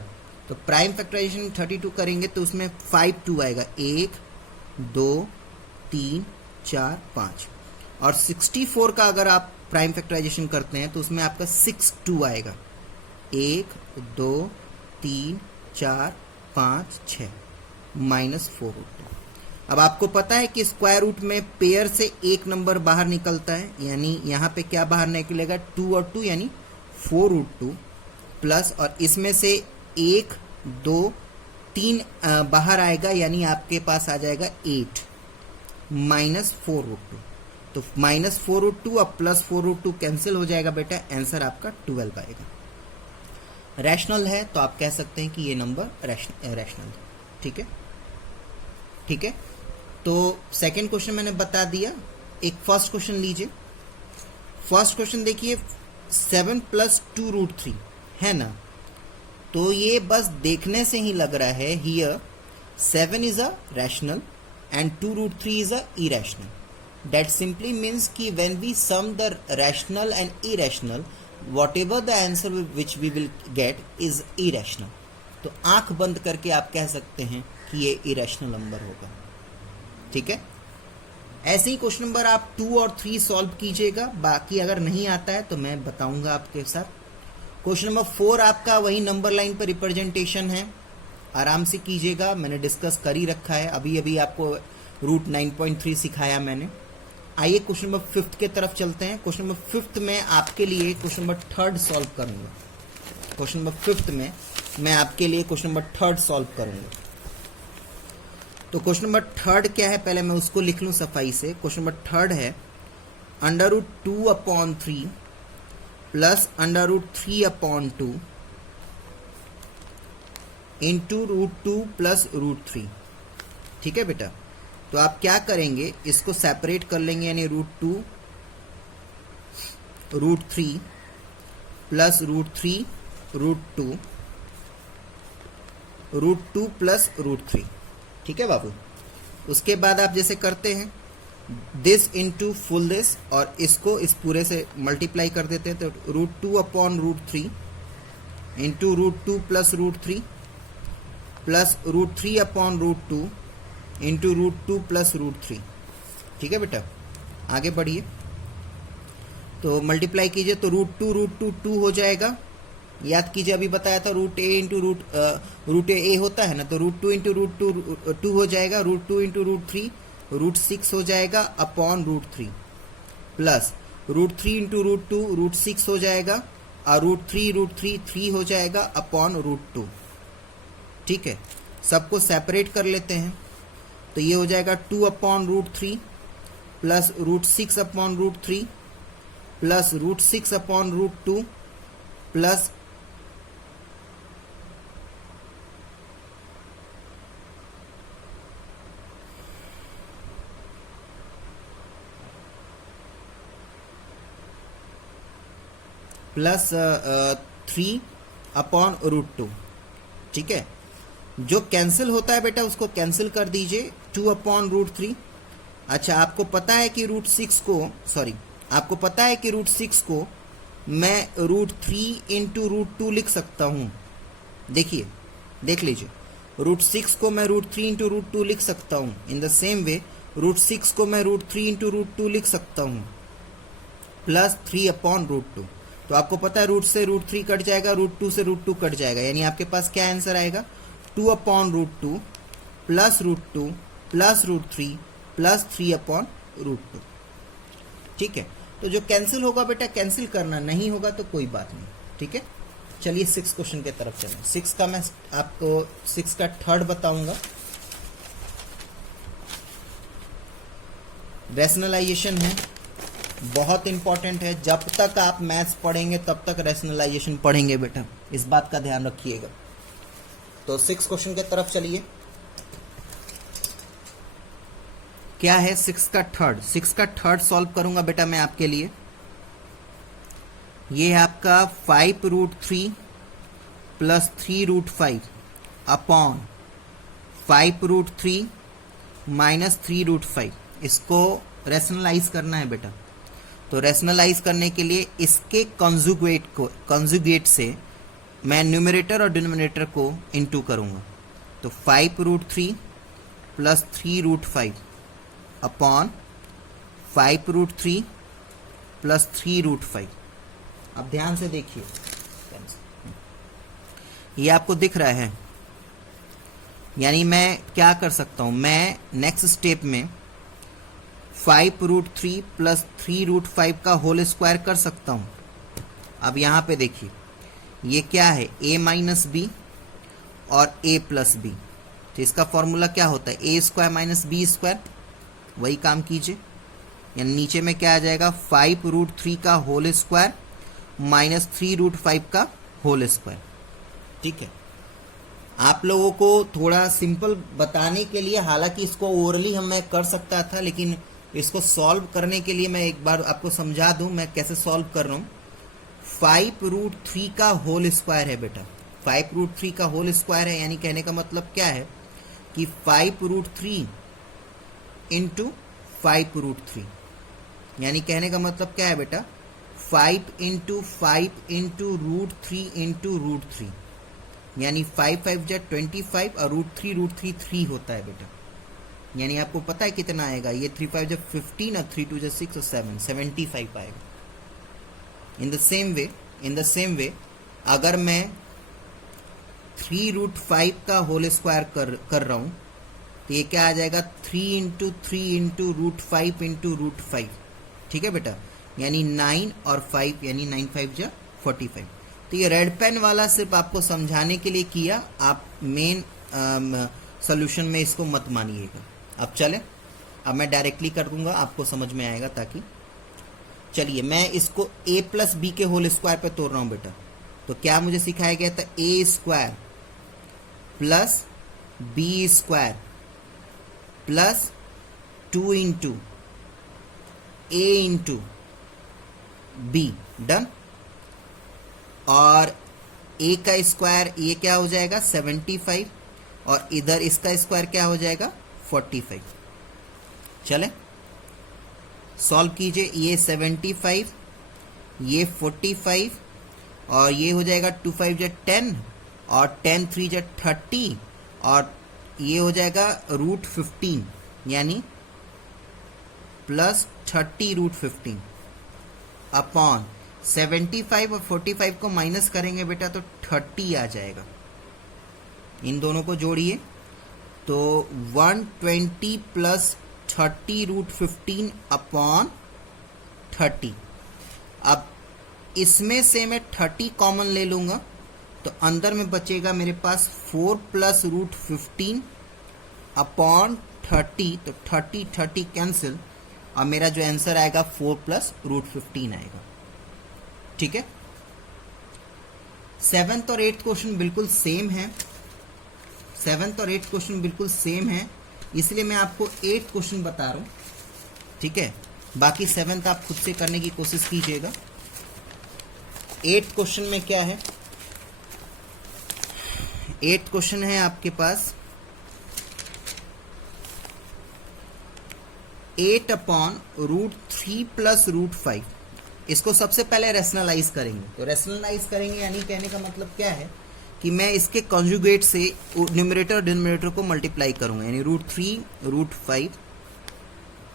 तो प्राइम फैक्टराइजेशन 32 करेंगे तो उसमें 5 2 आएगा. 1 2 3 4 5. और 64 का अगर आप प्राइम फैक्टराइजेशन करते हैं तो उसमें आपका 6 2 आएगा. 1 2 3 4 5 6 -4√2. अब आपको पता है कि स्क्वायर रूट में पेयर से एक नंबर बाहर निकलता है, यानी यहाँ पे क्या बाहर निकलेगा, 2 और 2 यानी 4√2 प्लस, और इसमें से 1 2 3 बाहर आएगा, यानी आपके पास आ जाएगा 8 -4√2. तो -4√2 और +4√2 कैंसिल हो जाएगा बेटा. आंसर आपका 12 आएगा. रैशनल है तो आप कह सकते हैं कि ये नंबर रैशनल है. ठीक है, ठीक है. तो सेकंड क्वेश्चन मैंने बता दिया. एक फर्स्ट क्वेश्चन लीजिए. फर्स्ट क्वेश्चन देखिए, 7 + 2√3 है ना. तो ये बस देखने से ही लग रहा है here 7 is a rational and 2√3 is a irrational. That simply means कि when we sum the rational and irrational, whatever the answer which we will get is irrational. तो आंख बंद करके आप कह सकते हैं कि ये इरेशनल नंबर होगा. ठीक है. ऐसे ही क्वेश्चन नंबर आप 2 और 3 सॉल्व कीजिएगा. बाकी अगर नहीं आता है तो मैं बताऊंगा आपके साथ. क्वेश्चन नंबर 4 आपका वही नंबर लाइन पर रिप्रेजेंटेशन है, आराम से कीजिएगा. मैंने डिस्कस कर ही रखा है, अभी अभी आपको रूट 9.3 सिखाया मैंने. आइए क्वेश्चन नंबर 5 के तरफ चलते हैं. क्वेश्चन नंबर 5 में आपके लिए क्वेश्चन नंबर 3 सॉल्व करूंगा. क्वेश्चन नंबर 5 में मैं आपके लिए क्वेश्चन नंबर 3 सॉल्व करूंगा. तो क्वेश्चन नंबर 3 क्या है, पहले मैं उसको लिख लूं सफाई से. क्वेश्चन नंबर 3 है √2/3 प्लस √3/2 इंटू √2 प्लस √3. ठीक है बेटा. तो आप क्या करेंगे, इसको सेपरेट कर लेंगे, यानी √2 √3 प्लस √3 √2 √2 प्लस √3। ठीक है बाबू। उसके बाद आप जैसे करते हैं दिस इंटू फुल दिस, और इसको इस पूरे से मल्टीप्लाई कर देते हैं, तो √2 upon √3 into √2 plus √3 plus √3 upon √2 into √2 plus √3। ठीक है बेटा, आगे बढ़िए। तो मल्टीप्लाई कीजिए तो √2 2 हो जाएगा। याद कीजिए अभी बताया था √a इंटू रूट ए होता है ना, तो √2 इंटू √2 2 हो जाएगा, √2 इंटू √3 √6 हो जाएगा अपॉन √3 प्लस √3 इंटू √2 √6 हो जाएगा, और √3 3 हो जाएगा अपॉन √2। ठीक है, सबको सेपरेट कर लेते हैं, तो ये हो जाएगा 2 upon √3 plus √6 upon √3 plus √6 upon √2 plus plus 3 upon √2। ठीक है, जो कैंसिल होता है बेटा उसको कैंसिल कर दीजिए, 2 अपॉन √3। अच्छा, आपको पता है कि आपको पता है कि √6 को मैं √3 इंटू √2 लिख सकता हूं। देखिए, देख लीजिए, √6 को मैं √3 इंटू √2 लिख सकता हूं। इन द सेम वे √6 को मैं √3 इंटू √2 लिख सकता हूं प्लस 3 अपॉन √2। तो आपको पता है रूट से √3 कट जाएगा, √2 से √2 कट जाएगा, यानी आपके पास क्या आंसर आएगा, 2 upon √2 plus √2 plus √3 plus 3 upon √2। ठीक है, तो जो कैंसिल होगा बेटा कैंसिल करना, नहीं होगा तो कोई बात नहीं। ठीक है, चलिए 6 क्वेश्चन की तरफ चलें। 6 का मैं आपको 6 का थर्ड बताऊंगा। रैशनलाइजेशन है, बहुत इंपॉर्टेंट है। जब तक आप मैथ्स पढ़ेंगे तब तक रैशनलाइजेशन पढ़ेंगे बेटा, इस बात का ध्यान रखिएगा। तो 6 क्वेश्चन की तरफ चलिए। क्या है 6 का थर्ड सॉल्व करूंगा बेटा मैं आपके लिए। ये है आपका 5√3 प्लस 3√5 अपॉन 5√3 माइनस 3√5। इसको रैशनलाइज करना है बेटा। तो रैशनलाइज करने के लिए इसके कॉन्जुगेट से मैं न्यूमरेटर और डिनोमिनेटर को इनटू करूंगा। तो 5√3 प्लस 3√5 अपॉन 5√3 प्लस 3√5। अब ध्यान से देखिए, ये आपको दिख रहा है, यानी मैं क्या कर सकता हूं, मैं नेक्स्ट स्टेप में 5√3 प्लस 3√5 का होल स्क्वायर कर सकता हूं। अब यहां पे देखिए, ये क्या है, a माइनस बी और a प्लस बी। तो इसका फॉर्मूला क्या होता है, a square minus B square. वही काम कीजिए, यानी नीचे में क्या आ जाएगा, 5√3 का होल स्क्वायर माइनस 3√5 का होल स्क्वायर। ठीक है, आप लोगों को थोड़ा सिंपल बताने के लिए, हालांकि इसको ओरली मैं कर सकता था, लेकिन इसको सॉल्व करने के लिए मैं एक बार आपको समझा दूं मैं कैसे सॉल्व कर रहा हूं। 5√3 का होल स्क्वायर है बेटा, 5√3 का होल स्क्वायर है, यानी कहने का मतलब क्या है कि 5√3 इंटू 5√3, यानी कहने का मतलब क्या है बेटा, 5 इंटू 5 इंटू √3 इंटू √3, यानी 5 5 जा 25 और √3 3 होता है बेटा। यानी आपको पता है कितना आएगा, ये 3 5 जब 15 और 3 2 जब 6 और 7 75 आएगा। इन द सेम वे अगर मैं 3√5 का होल स्क्वायर कर रहा हूं, तो ये क्या आ जाएगा, 3 इंटू 3 इंटू √5 इंटू √5। ठीक है बेटा, यानी 9 और 5, यानी 9 5 जा 45। तो ये रेड पेन वाला सिर्फ आपको समझाने के लिए किया, आप मेन सोल्यूशन में इसको मत मानिएगा। अब चले, अब मैं डायरेक्टली कर दूंगा, आपको समझ में आएगा। ताकि चलिए मैं इसको a प्लस बी के होल स्क्वायर पे तोड़ रहा हूं बेटा। तो क्या मुझे सिखाया गया था, a square plus B square plus 2 into a into B, done. और ए का स्क्वायर ये क्या हो जाएगा 75, और इधर इसका स्क्वायर क्या हो जाएगा 45। चले सॉल्व कीजिए, ये 75, ये 45, और ये हो जाएगा 2 5 जा 10, और 10 3 जा 30, और ये हो जाएगा √15, यानी +30 √15 अपॉन 75 और 45 को माइनस करेंगे बेटा तो 30 आ जाएगा। इन दोनों को जोड़िए तो 120 + 30 √15 अपॉन 30। अब इसमें से मैं 30 कॉमन ले लूंगा तो अंदर में बचेगा मेरे पास 4 + √15 अपॉन 30, तो 30 30 कैंसिल, और मेरा जो आंसर आएगा 4 + √15 आएगा। ठीक है, 7th और 8th क्वेश्चन बिल्कुल सेम है, 7th और 8th क्वेश्चन बिल्कुल सेम है, इसलिए मैं आपको 8th क्वेश्चन बता रहा हूं। ठीक है, बाकी 7th आप खुद से करने की कोशिश कीजिएगा। 8th क्वेश्चन में क्या है, 8th क्वेश्चन है आपके पास 8/√3 + √5। इसको सबसे पहले रेशनलाइज करेंगे, तो रेशनलाइज करेंगे यानी कहने का मतलब क्या है कि मैं इसके कॉन्जुगेट से न्यूमरेटर और डिनोमिनेटर को मल्टीप्लाई करूंगा, यानी √3 √5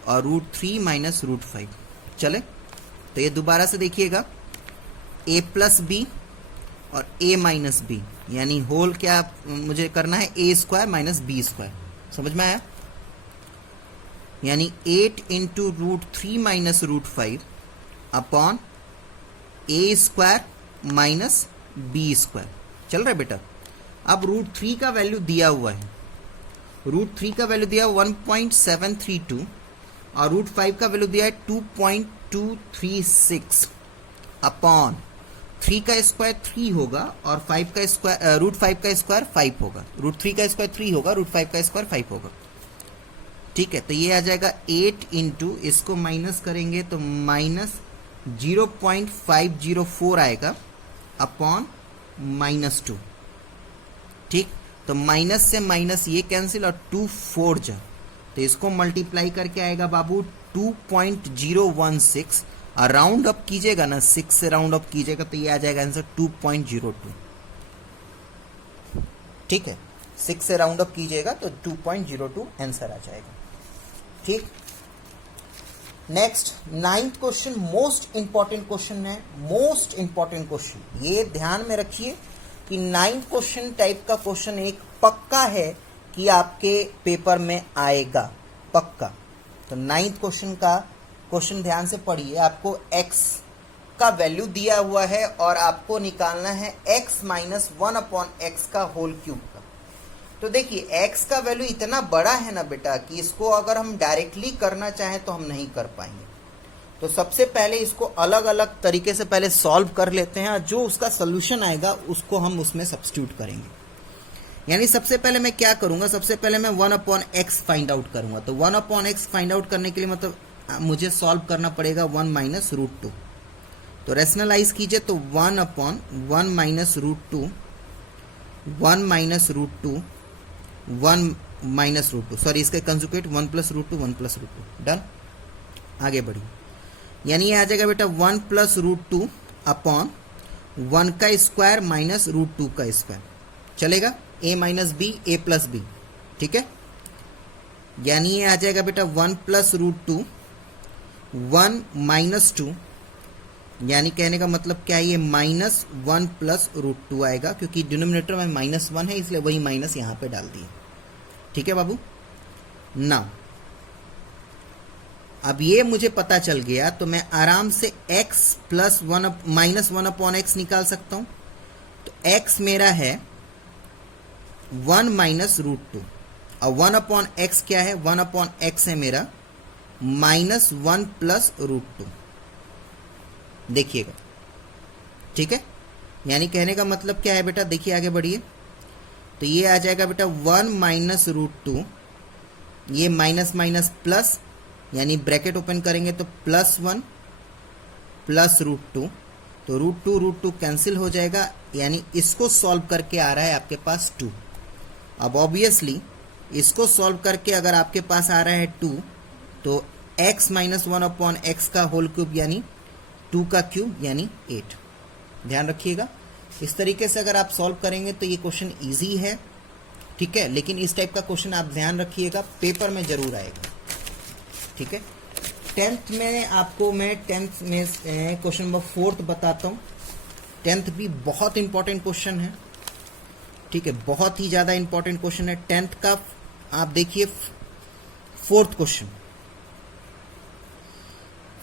और √3 - √5। चले तो ये दोबारा से देखिएगा, a + b और a - b, यानी होल क्या मुझे करना है a² - b²। समझ में आया? यानी 8 × √3 - √5 अपॉन a² - b²। चल रहा है बेटा? अब √3 का वैल्यू दिया हुआ है, √3 का वैल्यू दिया 1.732 और √5 का वैल्यू दिया है 2.236 अपॉन 3 का स्क्वायर 3 होगा और 5 का स्क्वायर √5 का स्क्वायर 5 होगा, √3 का स्क्वायर 3 होगा, √5 का स्क्वायर 5 होगा। ठीक है, तो ये आ जाएगा 8 × इसको माइनस करेंगे तो -0.504 आएगा अपॉन -2। ठीक, तो माइनस से माइनस ये कैंसिल और 2 4 जा, तो इसको मल्टीप्लाई करके आएगा बाबू 2.016, और राउंड अप कीजिएगा ना, 6 से राउंड अप कीजिएगा तो ये आ जाएगा आंसर 2.02। ठीक है, 6 से राउंड अप कीजिएगा तो 2.02 आंसर आ जाएगा। ठीक, next 9th question most important question है, मोस्ट इंपॉर्टेंट क्वेश्चन। ये ध्यान में रखिए कि 9th क्वेश्चन टाइप का क्वेश्चन एक पक्का है कि आपके पेपर में आएगा, पक्का। तो 9th क्वेश्चन का क्वेश्चन ध्यान से पढ़िए, आपको x का वैल्यू दिया हुआ है और आपको निकालना है x - 1/x का होल क्यूब का। तो देखिए x का वैल्यू इतना बड़ा है ना बेटा कि इसको अगर हम डायरेक्टली करना चाहें तो हम नहीं कर पाएंगे। तो सबसे पहले इसको अलग अलग तरीके से पहले सॉल्व कर लेते हैं, और जो उसका सोल्यूशन आएगा उसको हम उसमें सब्स्टिट्यूट करेंगे। यानी सबसे पहले मैं क्या करूंगा, सबसे पहले मैं 1/x फाइंड आउट करूंगा। तो 1/x फाइंड आउट करने के लिए मतलब मुझे सॉल्व करना पड़ेगा 1 - √2। तो रेशनलाइज कीजिए तो 1/1 - √2, 1 - √2, 1 - √2, सॉरी इसका कंजुगेट 1 + √2, 1 + √2। डन, आगे बढ़िए। यानी ये आ जाएगा बेटा 1 + √2 अपॉन 1 का स्क्वायर - √2 का स्क्वायर। चलेगा, a - b, a + b। ठीक है, यानी ये आ जाएगा बेटा 1 + √2, 1 - 2, यानी कहने का मतलब क्या है, ये -1 + √2 आएगा, क्योंकि डिनोमिनेटर में -1 है इसलिए वही माइनस यहाँ पे डाल दिए। ठीक है बाबू ना, अब ये मुझे पता चल गया तो मैं आराम से x + 1/x निकाल सकता हूं। तो x मेरा है 1 - √2 और 1/x क्या है, 1/x है मेरा -1 + √2। देखिएगा, ठीक है, यानी कहने का मतलब क्या है बेटा, देखिए आगे बढ़िए। तो ये आ जाएगा बेटा 1 - √2, ये माइनस माइनस प्लस, यानी ब्रैकेट ओपन करेंगे तो +1 प्लस √2, तो √2 कैंसिल हो जाएगा, यानी इसको सॉल्व करके आ रहा है आपके पास 2। अब ऑब्वियसली इसको सॉल्व करके अगर आपके पास आ रहा है 2, तो x - 1/x का होल क्यूब यानी 2 का क्यूब यानी 8। ध्यान रखिएगा, इस तरीके से अगर आप सॉल्व करेंगे तो ये क्वेश्चन इजी है, ठीक है। लेकिन इस टाइप का क्वेश्चन आप ध्यान रखिएगा, पेपर में जरूर आएगा, ठीक है। 10th में आपको मैं 10th में क्वेश्चन नंबर 4 बताता हूँ। 10th भी बहुत इंपॉर्टेंट क्वेश्चन है, ठीक है, बहुत ही ज़्यादा इंपॉर्टेंट क्वेश्चन है 10th का। आप देखिए 4th क्वेश्चन।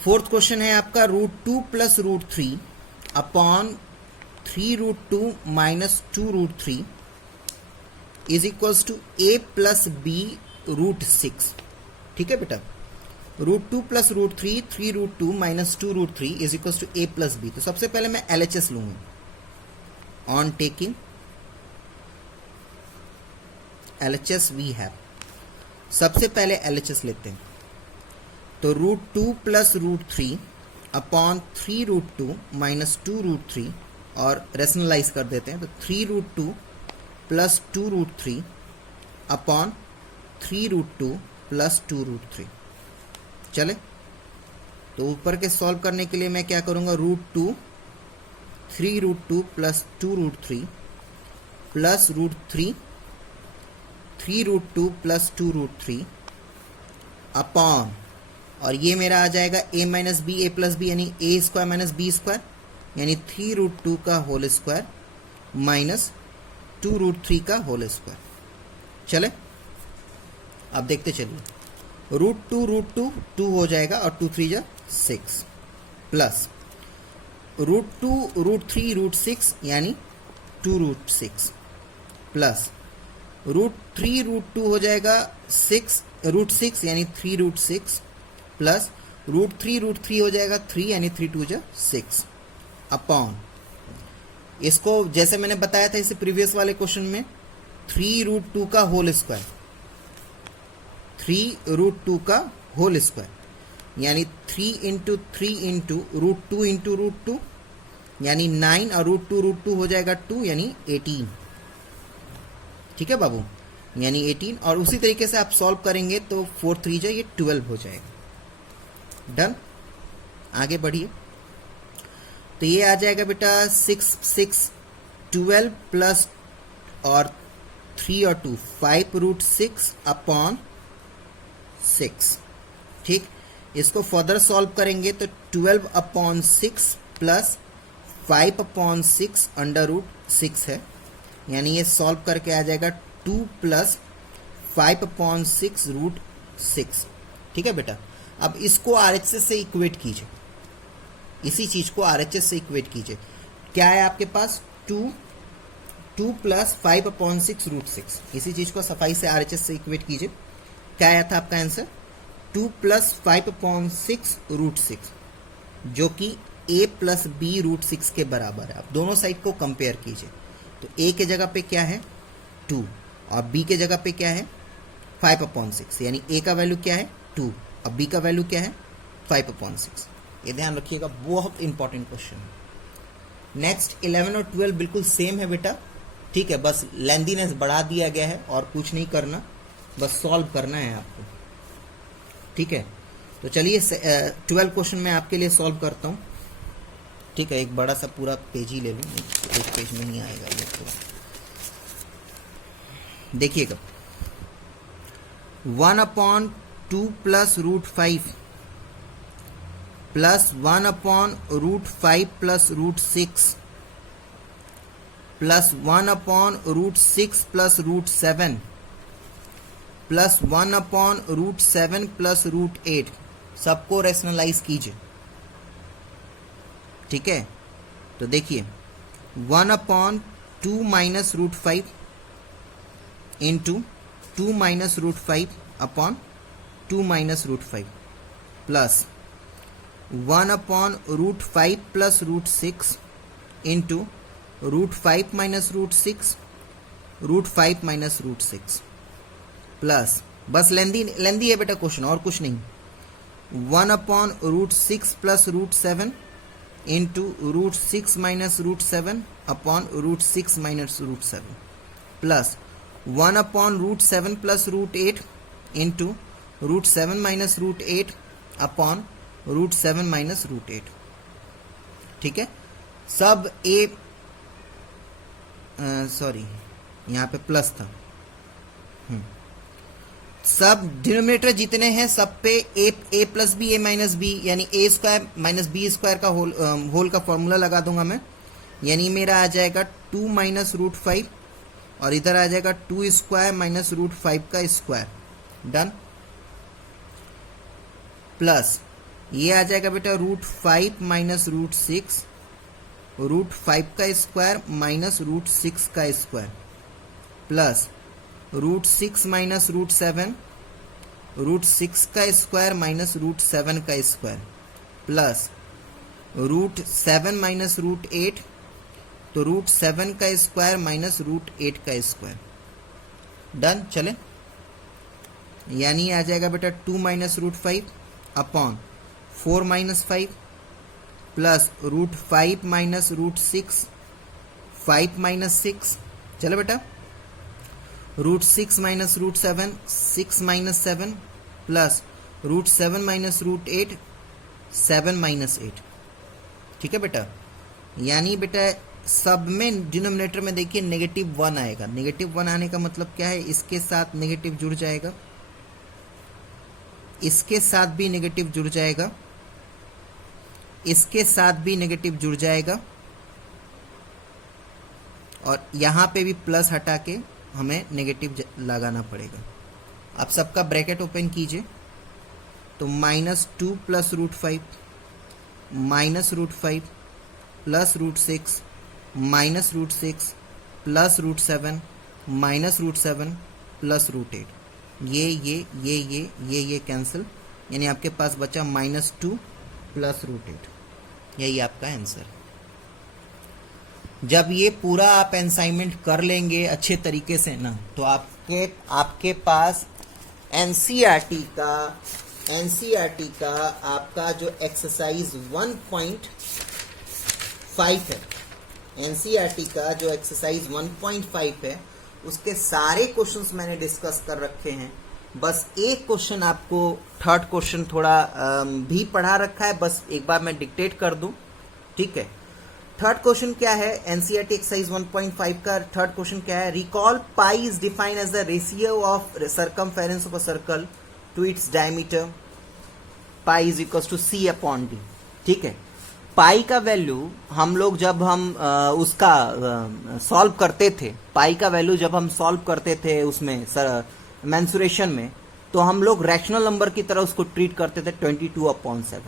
4th क्वेश्चन है आपका √2 + √3 upon 3√2 - 2√3 is equals to a + b √6, ठीक है बेटा। √2 + √3 3√2 - 2√3 is equals to a + b। तो सबसे पहले मैं LHS लूंगा। On taking LHS we have, सबसे पहले LHS लेते हैं। तो √2 + √3 अपॉन 3√2 - 2√3 और रेशनलाइज कर देते हैं, तो 3√2 + 2√3 अपॉन 3√2 + 2√3। चले, तो ऊपर के सॉल्व करने के लिए मैं क्या करूंगा, √2 3√2 + 2√3 प्लस √3 3√2 + 2√3 अपॉन, और ये मेरा आ जाएगा a - b a + b यानी a² - b², यानी 3√2 का होल स्क्वायर माइनस 2√3 का होल स्क्वायर। चले, अब देखते चलिए, √2 2 हो जाएगा और 2 3 6 प्लस √2 √3 √6 यानी 2√6 प्लस √3 √2 हो जाएगा 6 √6 यानी 3√6 प्लस √3 √3 हो जाएगा 3 यानी 3 2 6 अपॉन, इसको जैसे मैंने बताया था इसे प्रीवियस वाले क्वेश्चन में, 3√2 का होल स्क्वायर, 3√2 का होल स्क्वायर यानी 3 × 3 × √2 × √2 यानी 9 और √2 हो जाएगा 2 यानी 18, ठीक है बाबू, यानी 18। और उसी तरीके से आप सॉल्व करेंगे तो 4 3 ये 12 हो जाएगा। डन, आगे बढ़िए। तो ये आ जाएगा बेटा 6 6 12 प्लस और 3 और 2 5√6 अपॉन 6, ठीक। इसको फर्दर सॉल्व करेंगे तो 12/6 प्लस 5/6 √6 है, यानी ये सॉल्व करके आ जाएगा 2 + 5/6 √6, ठीक है बेटा। अब इसको RHS से इक्वेट कीजिए, इसी चीज को RHS से इक्वेट कीजिए। क्या है आपके पास, 2 + 5/6 √6, इसी चीज को सफाई से RHS से इक्वेट कीजिए। क्या आया था आपका आंसर, 2 + 5/6 √6, जो कि a + b √6 के बराबर है। आप दोनों साइड को कंपेयर कीजिए, तो a के जगह पे क्या है 2 और b के जगह पे क्या है 5/6, यानी a का वैल्यू क्या है 2 और b का वैल्यू क्या है 5/6। ये ध्यान रखिएगा, बहुत इंपॉर्टेंट क्वेश्चन है। नेक्स्ट 11 और 12 बिल्कुल सेम है बेटा, ठीक है, बस लेंथीनेस बढ़ा दिया गया है और कुछ नहीं करना, बस सॉल्व करना है आपको, ठीक है। तो चलिए 12 क्वेश्चन मैं आपके लिए सॉल्व करता हूँ, ठीक है। एक बड़ा सा पूरा पेज ही ले लूँ, एक पेज में नहीं आएगा ये तो। देखिएगा 1/2 + √5 प्लस 1/√5 + √6 प्लस 1/√6 + √7 प्लस 1/√7 + √8, सबको रेशनलाइज कीजिए, ठीक है। तो देखिए 1/2 - √5 into 2 - √5 upon 2 - √5 plus 1/√5 + √6 into √5 - √6 √5 - √6 plus, बस लेंदी है बेटा क्वेश्चन, और कुछ नहीं, 1/√6 + √7 into √6 minus √7 upon √6 minus √7 plus 1 upon √7 plus √8 into √7 minus √8 upon √7 minus √8। ठीक है, सब ए सॉरी यहाँ पे प्लस था। सब डिनोमिनेटर जितने हैं सब पे ए प्लस बी ए माइनस बी यानी ए स्क्वायर माइनस बी स्क्वायर का होल का फॉर्मूला लगा दूंगा मैं, यानी मेरा आ जाएगा 2 माइनस √5 और इधर आ जाएगा 2 स्क्वायर माइनस √5 का स्क्वायर। डन। प्लस ये आ जाएगा बेटा √5 माइनस √6 √5 का स्क्वायर माइनस √6 का स्क्वायर प्लस √6 माइनस √7 √6 का स्क्वायर माइनस √7 का स्क्वायर प्लस √7 माइनस √8 तो √7 का स्क्वायर माइनस √8 का स्क्वायर। डन। चले, यानी आ जाएगा बेटा 2 minus √5 upon 4 minus 5 plus √5 minus √6 5 minus 6। चलो बेटा, √6 minus √7 6 minus 7 plus √7 minus √8 7 minus 8। ठीक है बेटा, यानी बेटा सब में डिनोमिनेटर में देखिए -1 आएगा। -1 आने का मतलब क्या है, इसके साथ नेगेटिव जुड़ जाएगा, इसके साथ भी नेगेटिव जुड़ जाएगा, इसके साथ भी नेगेटिव जुड़ जाएगा और यहां पे भी प्लस हटा के हमें नेगेटिव लगाना पड़ेगा। आप सबका ब्रैकेट ओपन कीजिए तो -2 plus √5 minus √5 plus √6 minus √6 plus √7 minus √7 plus √8। ये कैंसिल, यानी आपके पास बचा -2 प्लस √8। यही आपका आंसर। जब ये पूरा आप असाइनमेंट कर लेंगे अच्छे तरीके से ना, तो आपके पास एनसीईआरटी का आपका जो एक्सरसाइज 1.5 है, एनसीईआरटी का जो एक्सरसाइज 1.5 है उसके सारे क्वेश्चंस मैंने डिस्कस कर रखे हैं। बस एक क्वेश्चन आपको, थर्ड क्वेश्चन थोड़ा भी पढ़ा रखा है, बस एक बार मैं डिक्टेट कर दूं। ठीक है, थर्ड क्वेश्चन क्या है, एनसीईआरटी एक्सरसाइज 1.5 का थर्ड क्वेश्चन क्या है, recall pi is defined as the ratio of circumference of a circle to its diameter, pi is equal to C upon D। ठीक है, पाई का वैल्यू हम लोग जब हम उसका सॉल्व करते थे, पाई का वैल्यू जब हम सॉल्व करते थे उसमें मेंसुरेशन में, तो हम लोग रैशनल नंबर की तरह उसको ट्रीट करते थे 22/7।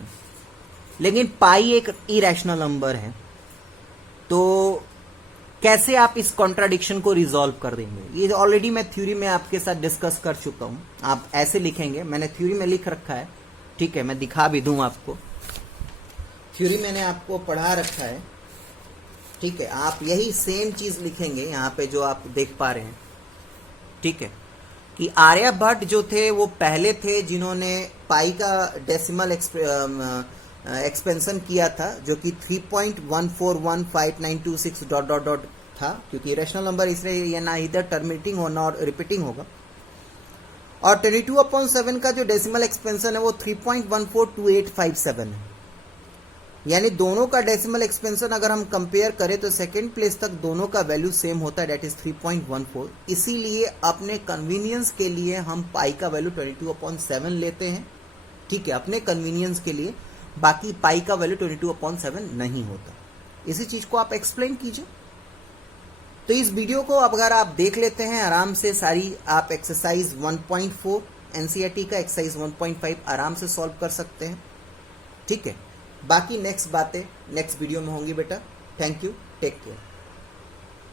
लेकिन पाई एक इरेशनल नंबर है, तो कैसे आप इस कॉन्ट्राडिक्शन को रिजॉल्व कर देंगे, ये ऑलरेडी मैं थ्योरी में आपके साथ डिस्कस कर चुका हूं। आप ऐसे लिखेंगे, मैंने थ्योरी में लिख रखा है। ठीक है, मैं दिखा भी दूं आपको, थ्योरी मैंने आपको पढ़ा रखा है। ठीक है, आप यही सेम चीज लिखेंगे यहाँ पे जो आप देख पा रहे हैं। ठीक है, कि आर्यभट्ट जो थे वो पहले थे जिन्होंने पाई का डेसिमल एक्सपेंशन किया था, जो कि 3.141592 डॉट डॉट डॉट था, क्योंकि रैशनल नंबर इसलिए ये ना इधर टर्मिनेटिंग हो ना और रिपीटिंग होगा। और 22/7 का जो डेसिमल एक्सपेंशन है वो 3.142857 है। यानी दोनों का डेसिमल एक्सपेंशन अगर हम कंपेयर करें तो सेकेंड प्लेस तक दोनों का वैल्यू सेम होता है, डेट इज 3.14। इसीलिए अपने कन्वीनियंस के लिए हम पाई का वैल्यू 22/7 लेते हैं। ठीक है, अपने कन्वीनियंस के लिए, बाकी पाई का वैल्यू 22/7 नहीं होता। इसी चीज को आप एक्सप्लेन कीजिए। तो इस वीडियो को अगर आप देख लेते हैं आराम से, सारी आप एक्सरसाइज 1.4 एनसीईआरटी का एक्सरसाइज 1.5 आराम से सॉल्व कर सकते हैं। ठीक है, बाकी नेक्स्ट बातें नेक्स्ट वीडियो में होंगी बेटा। Thank you, take care.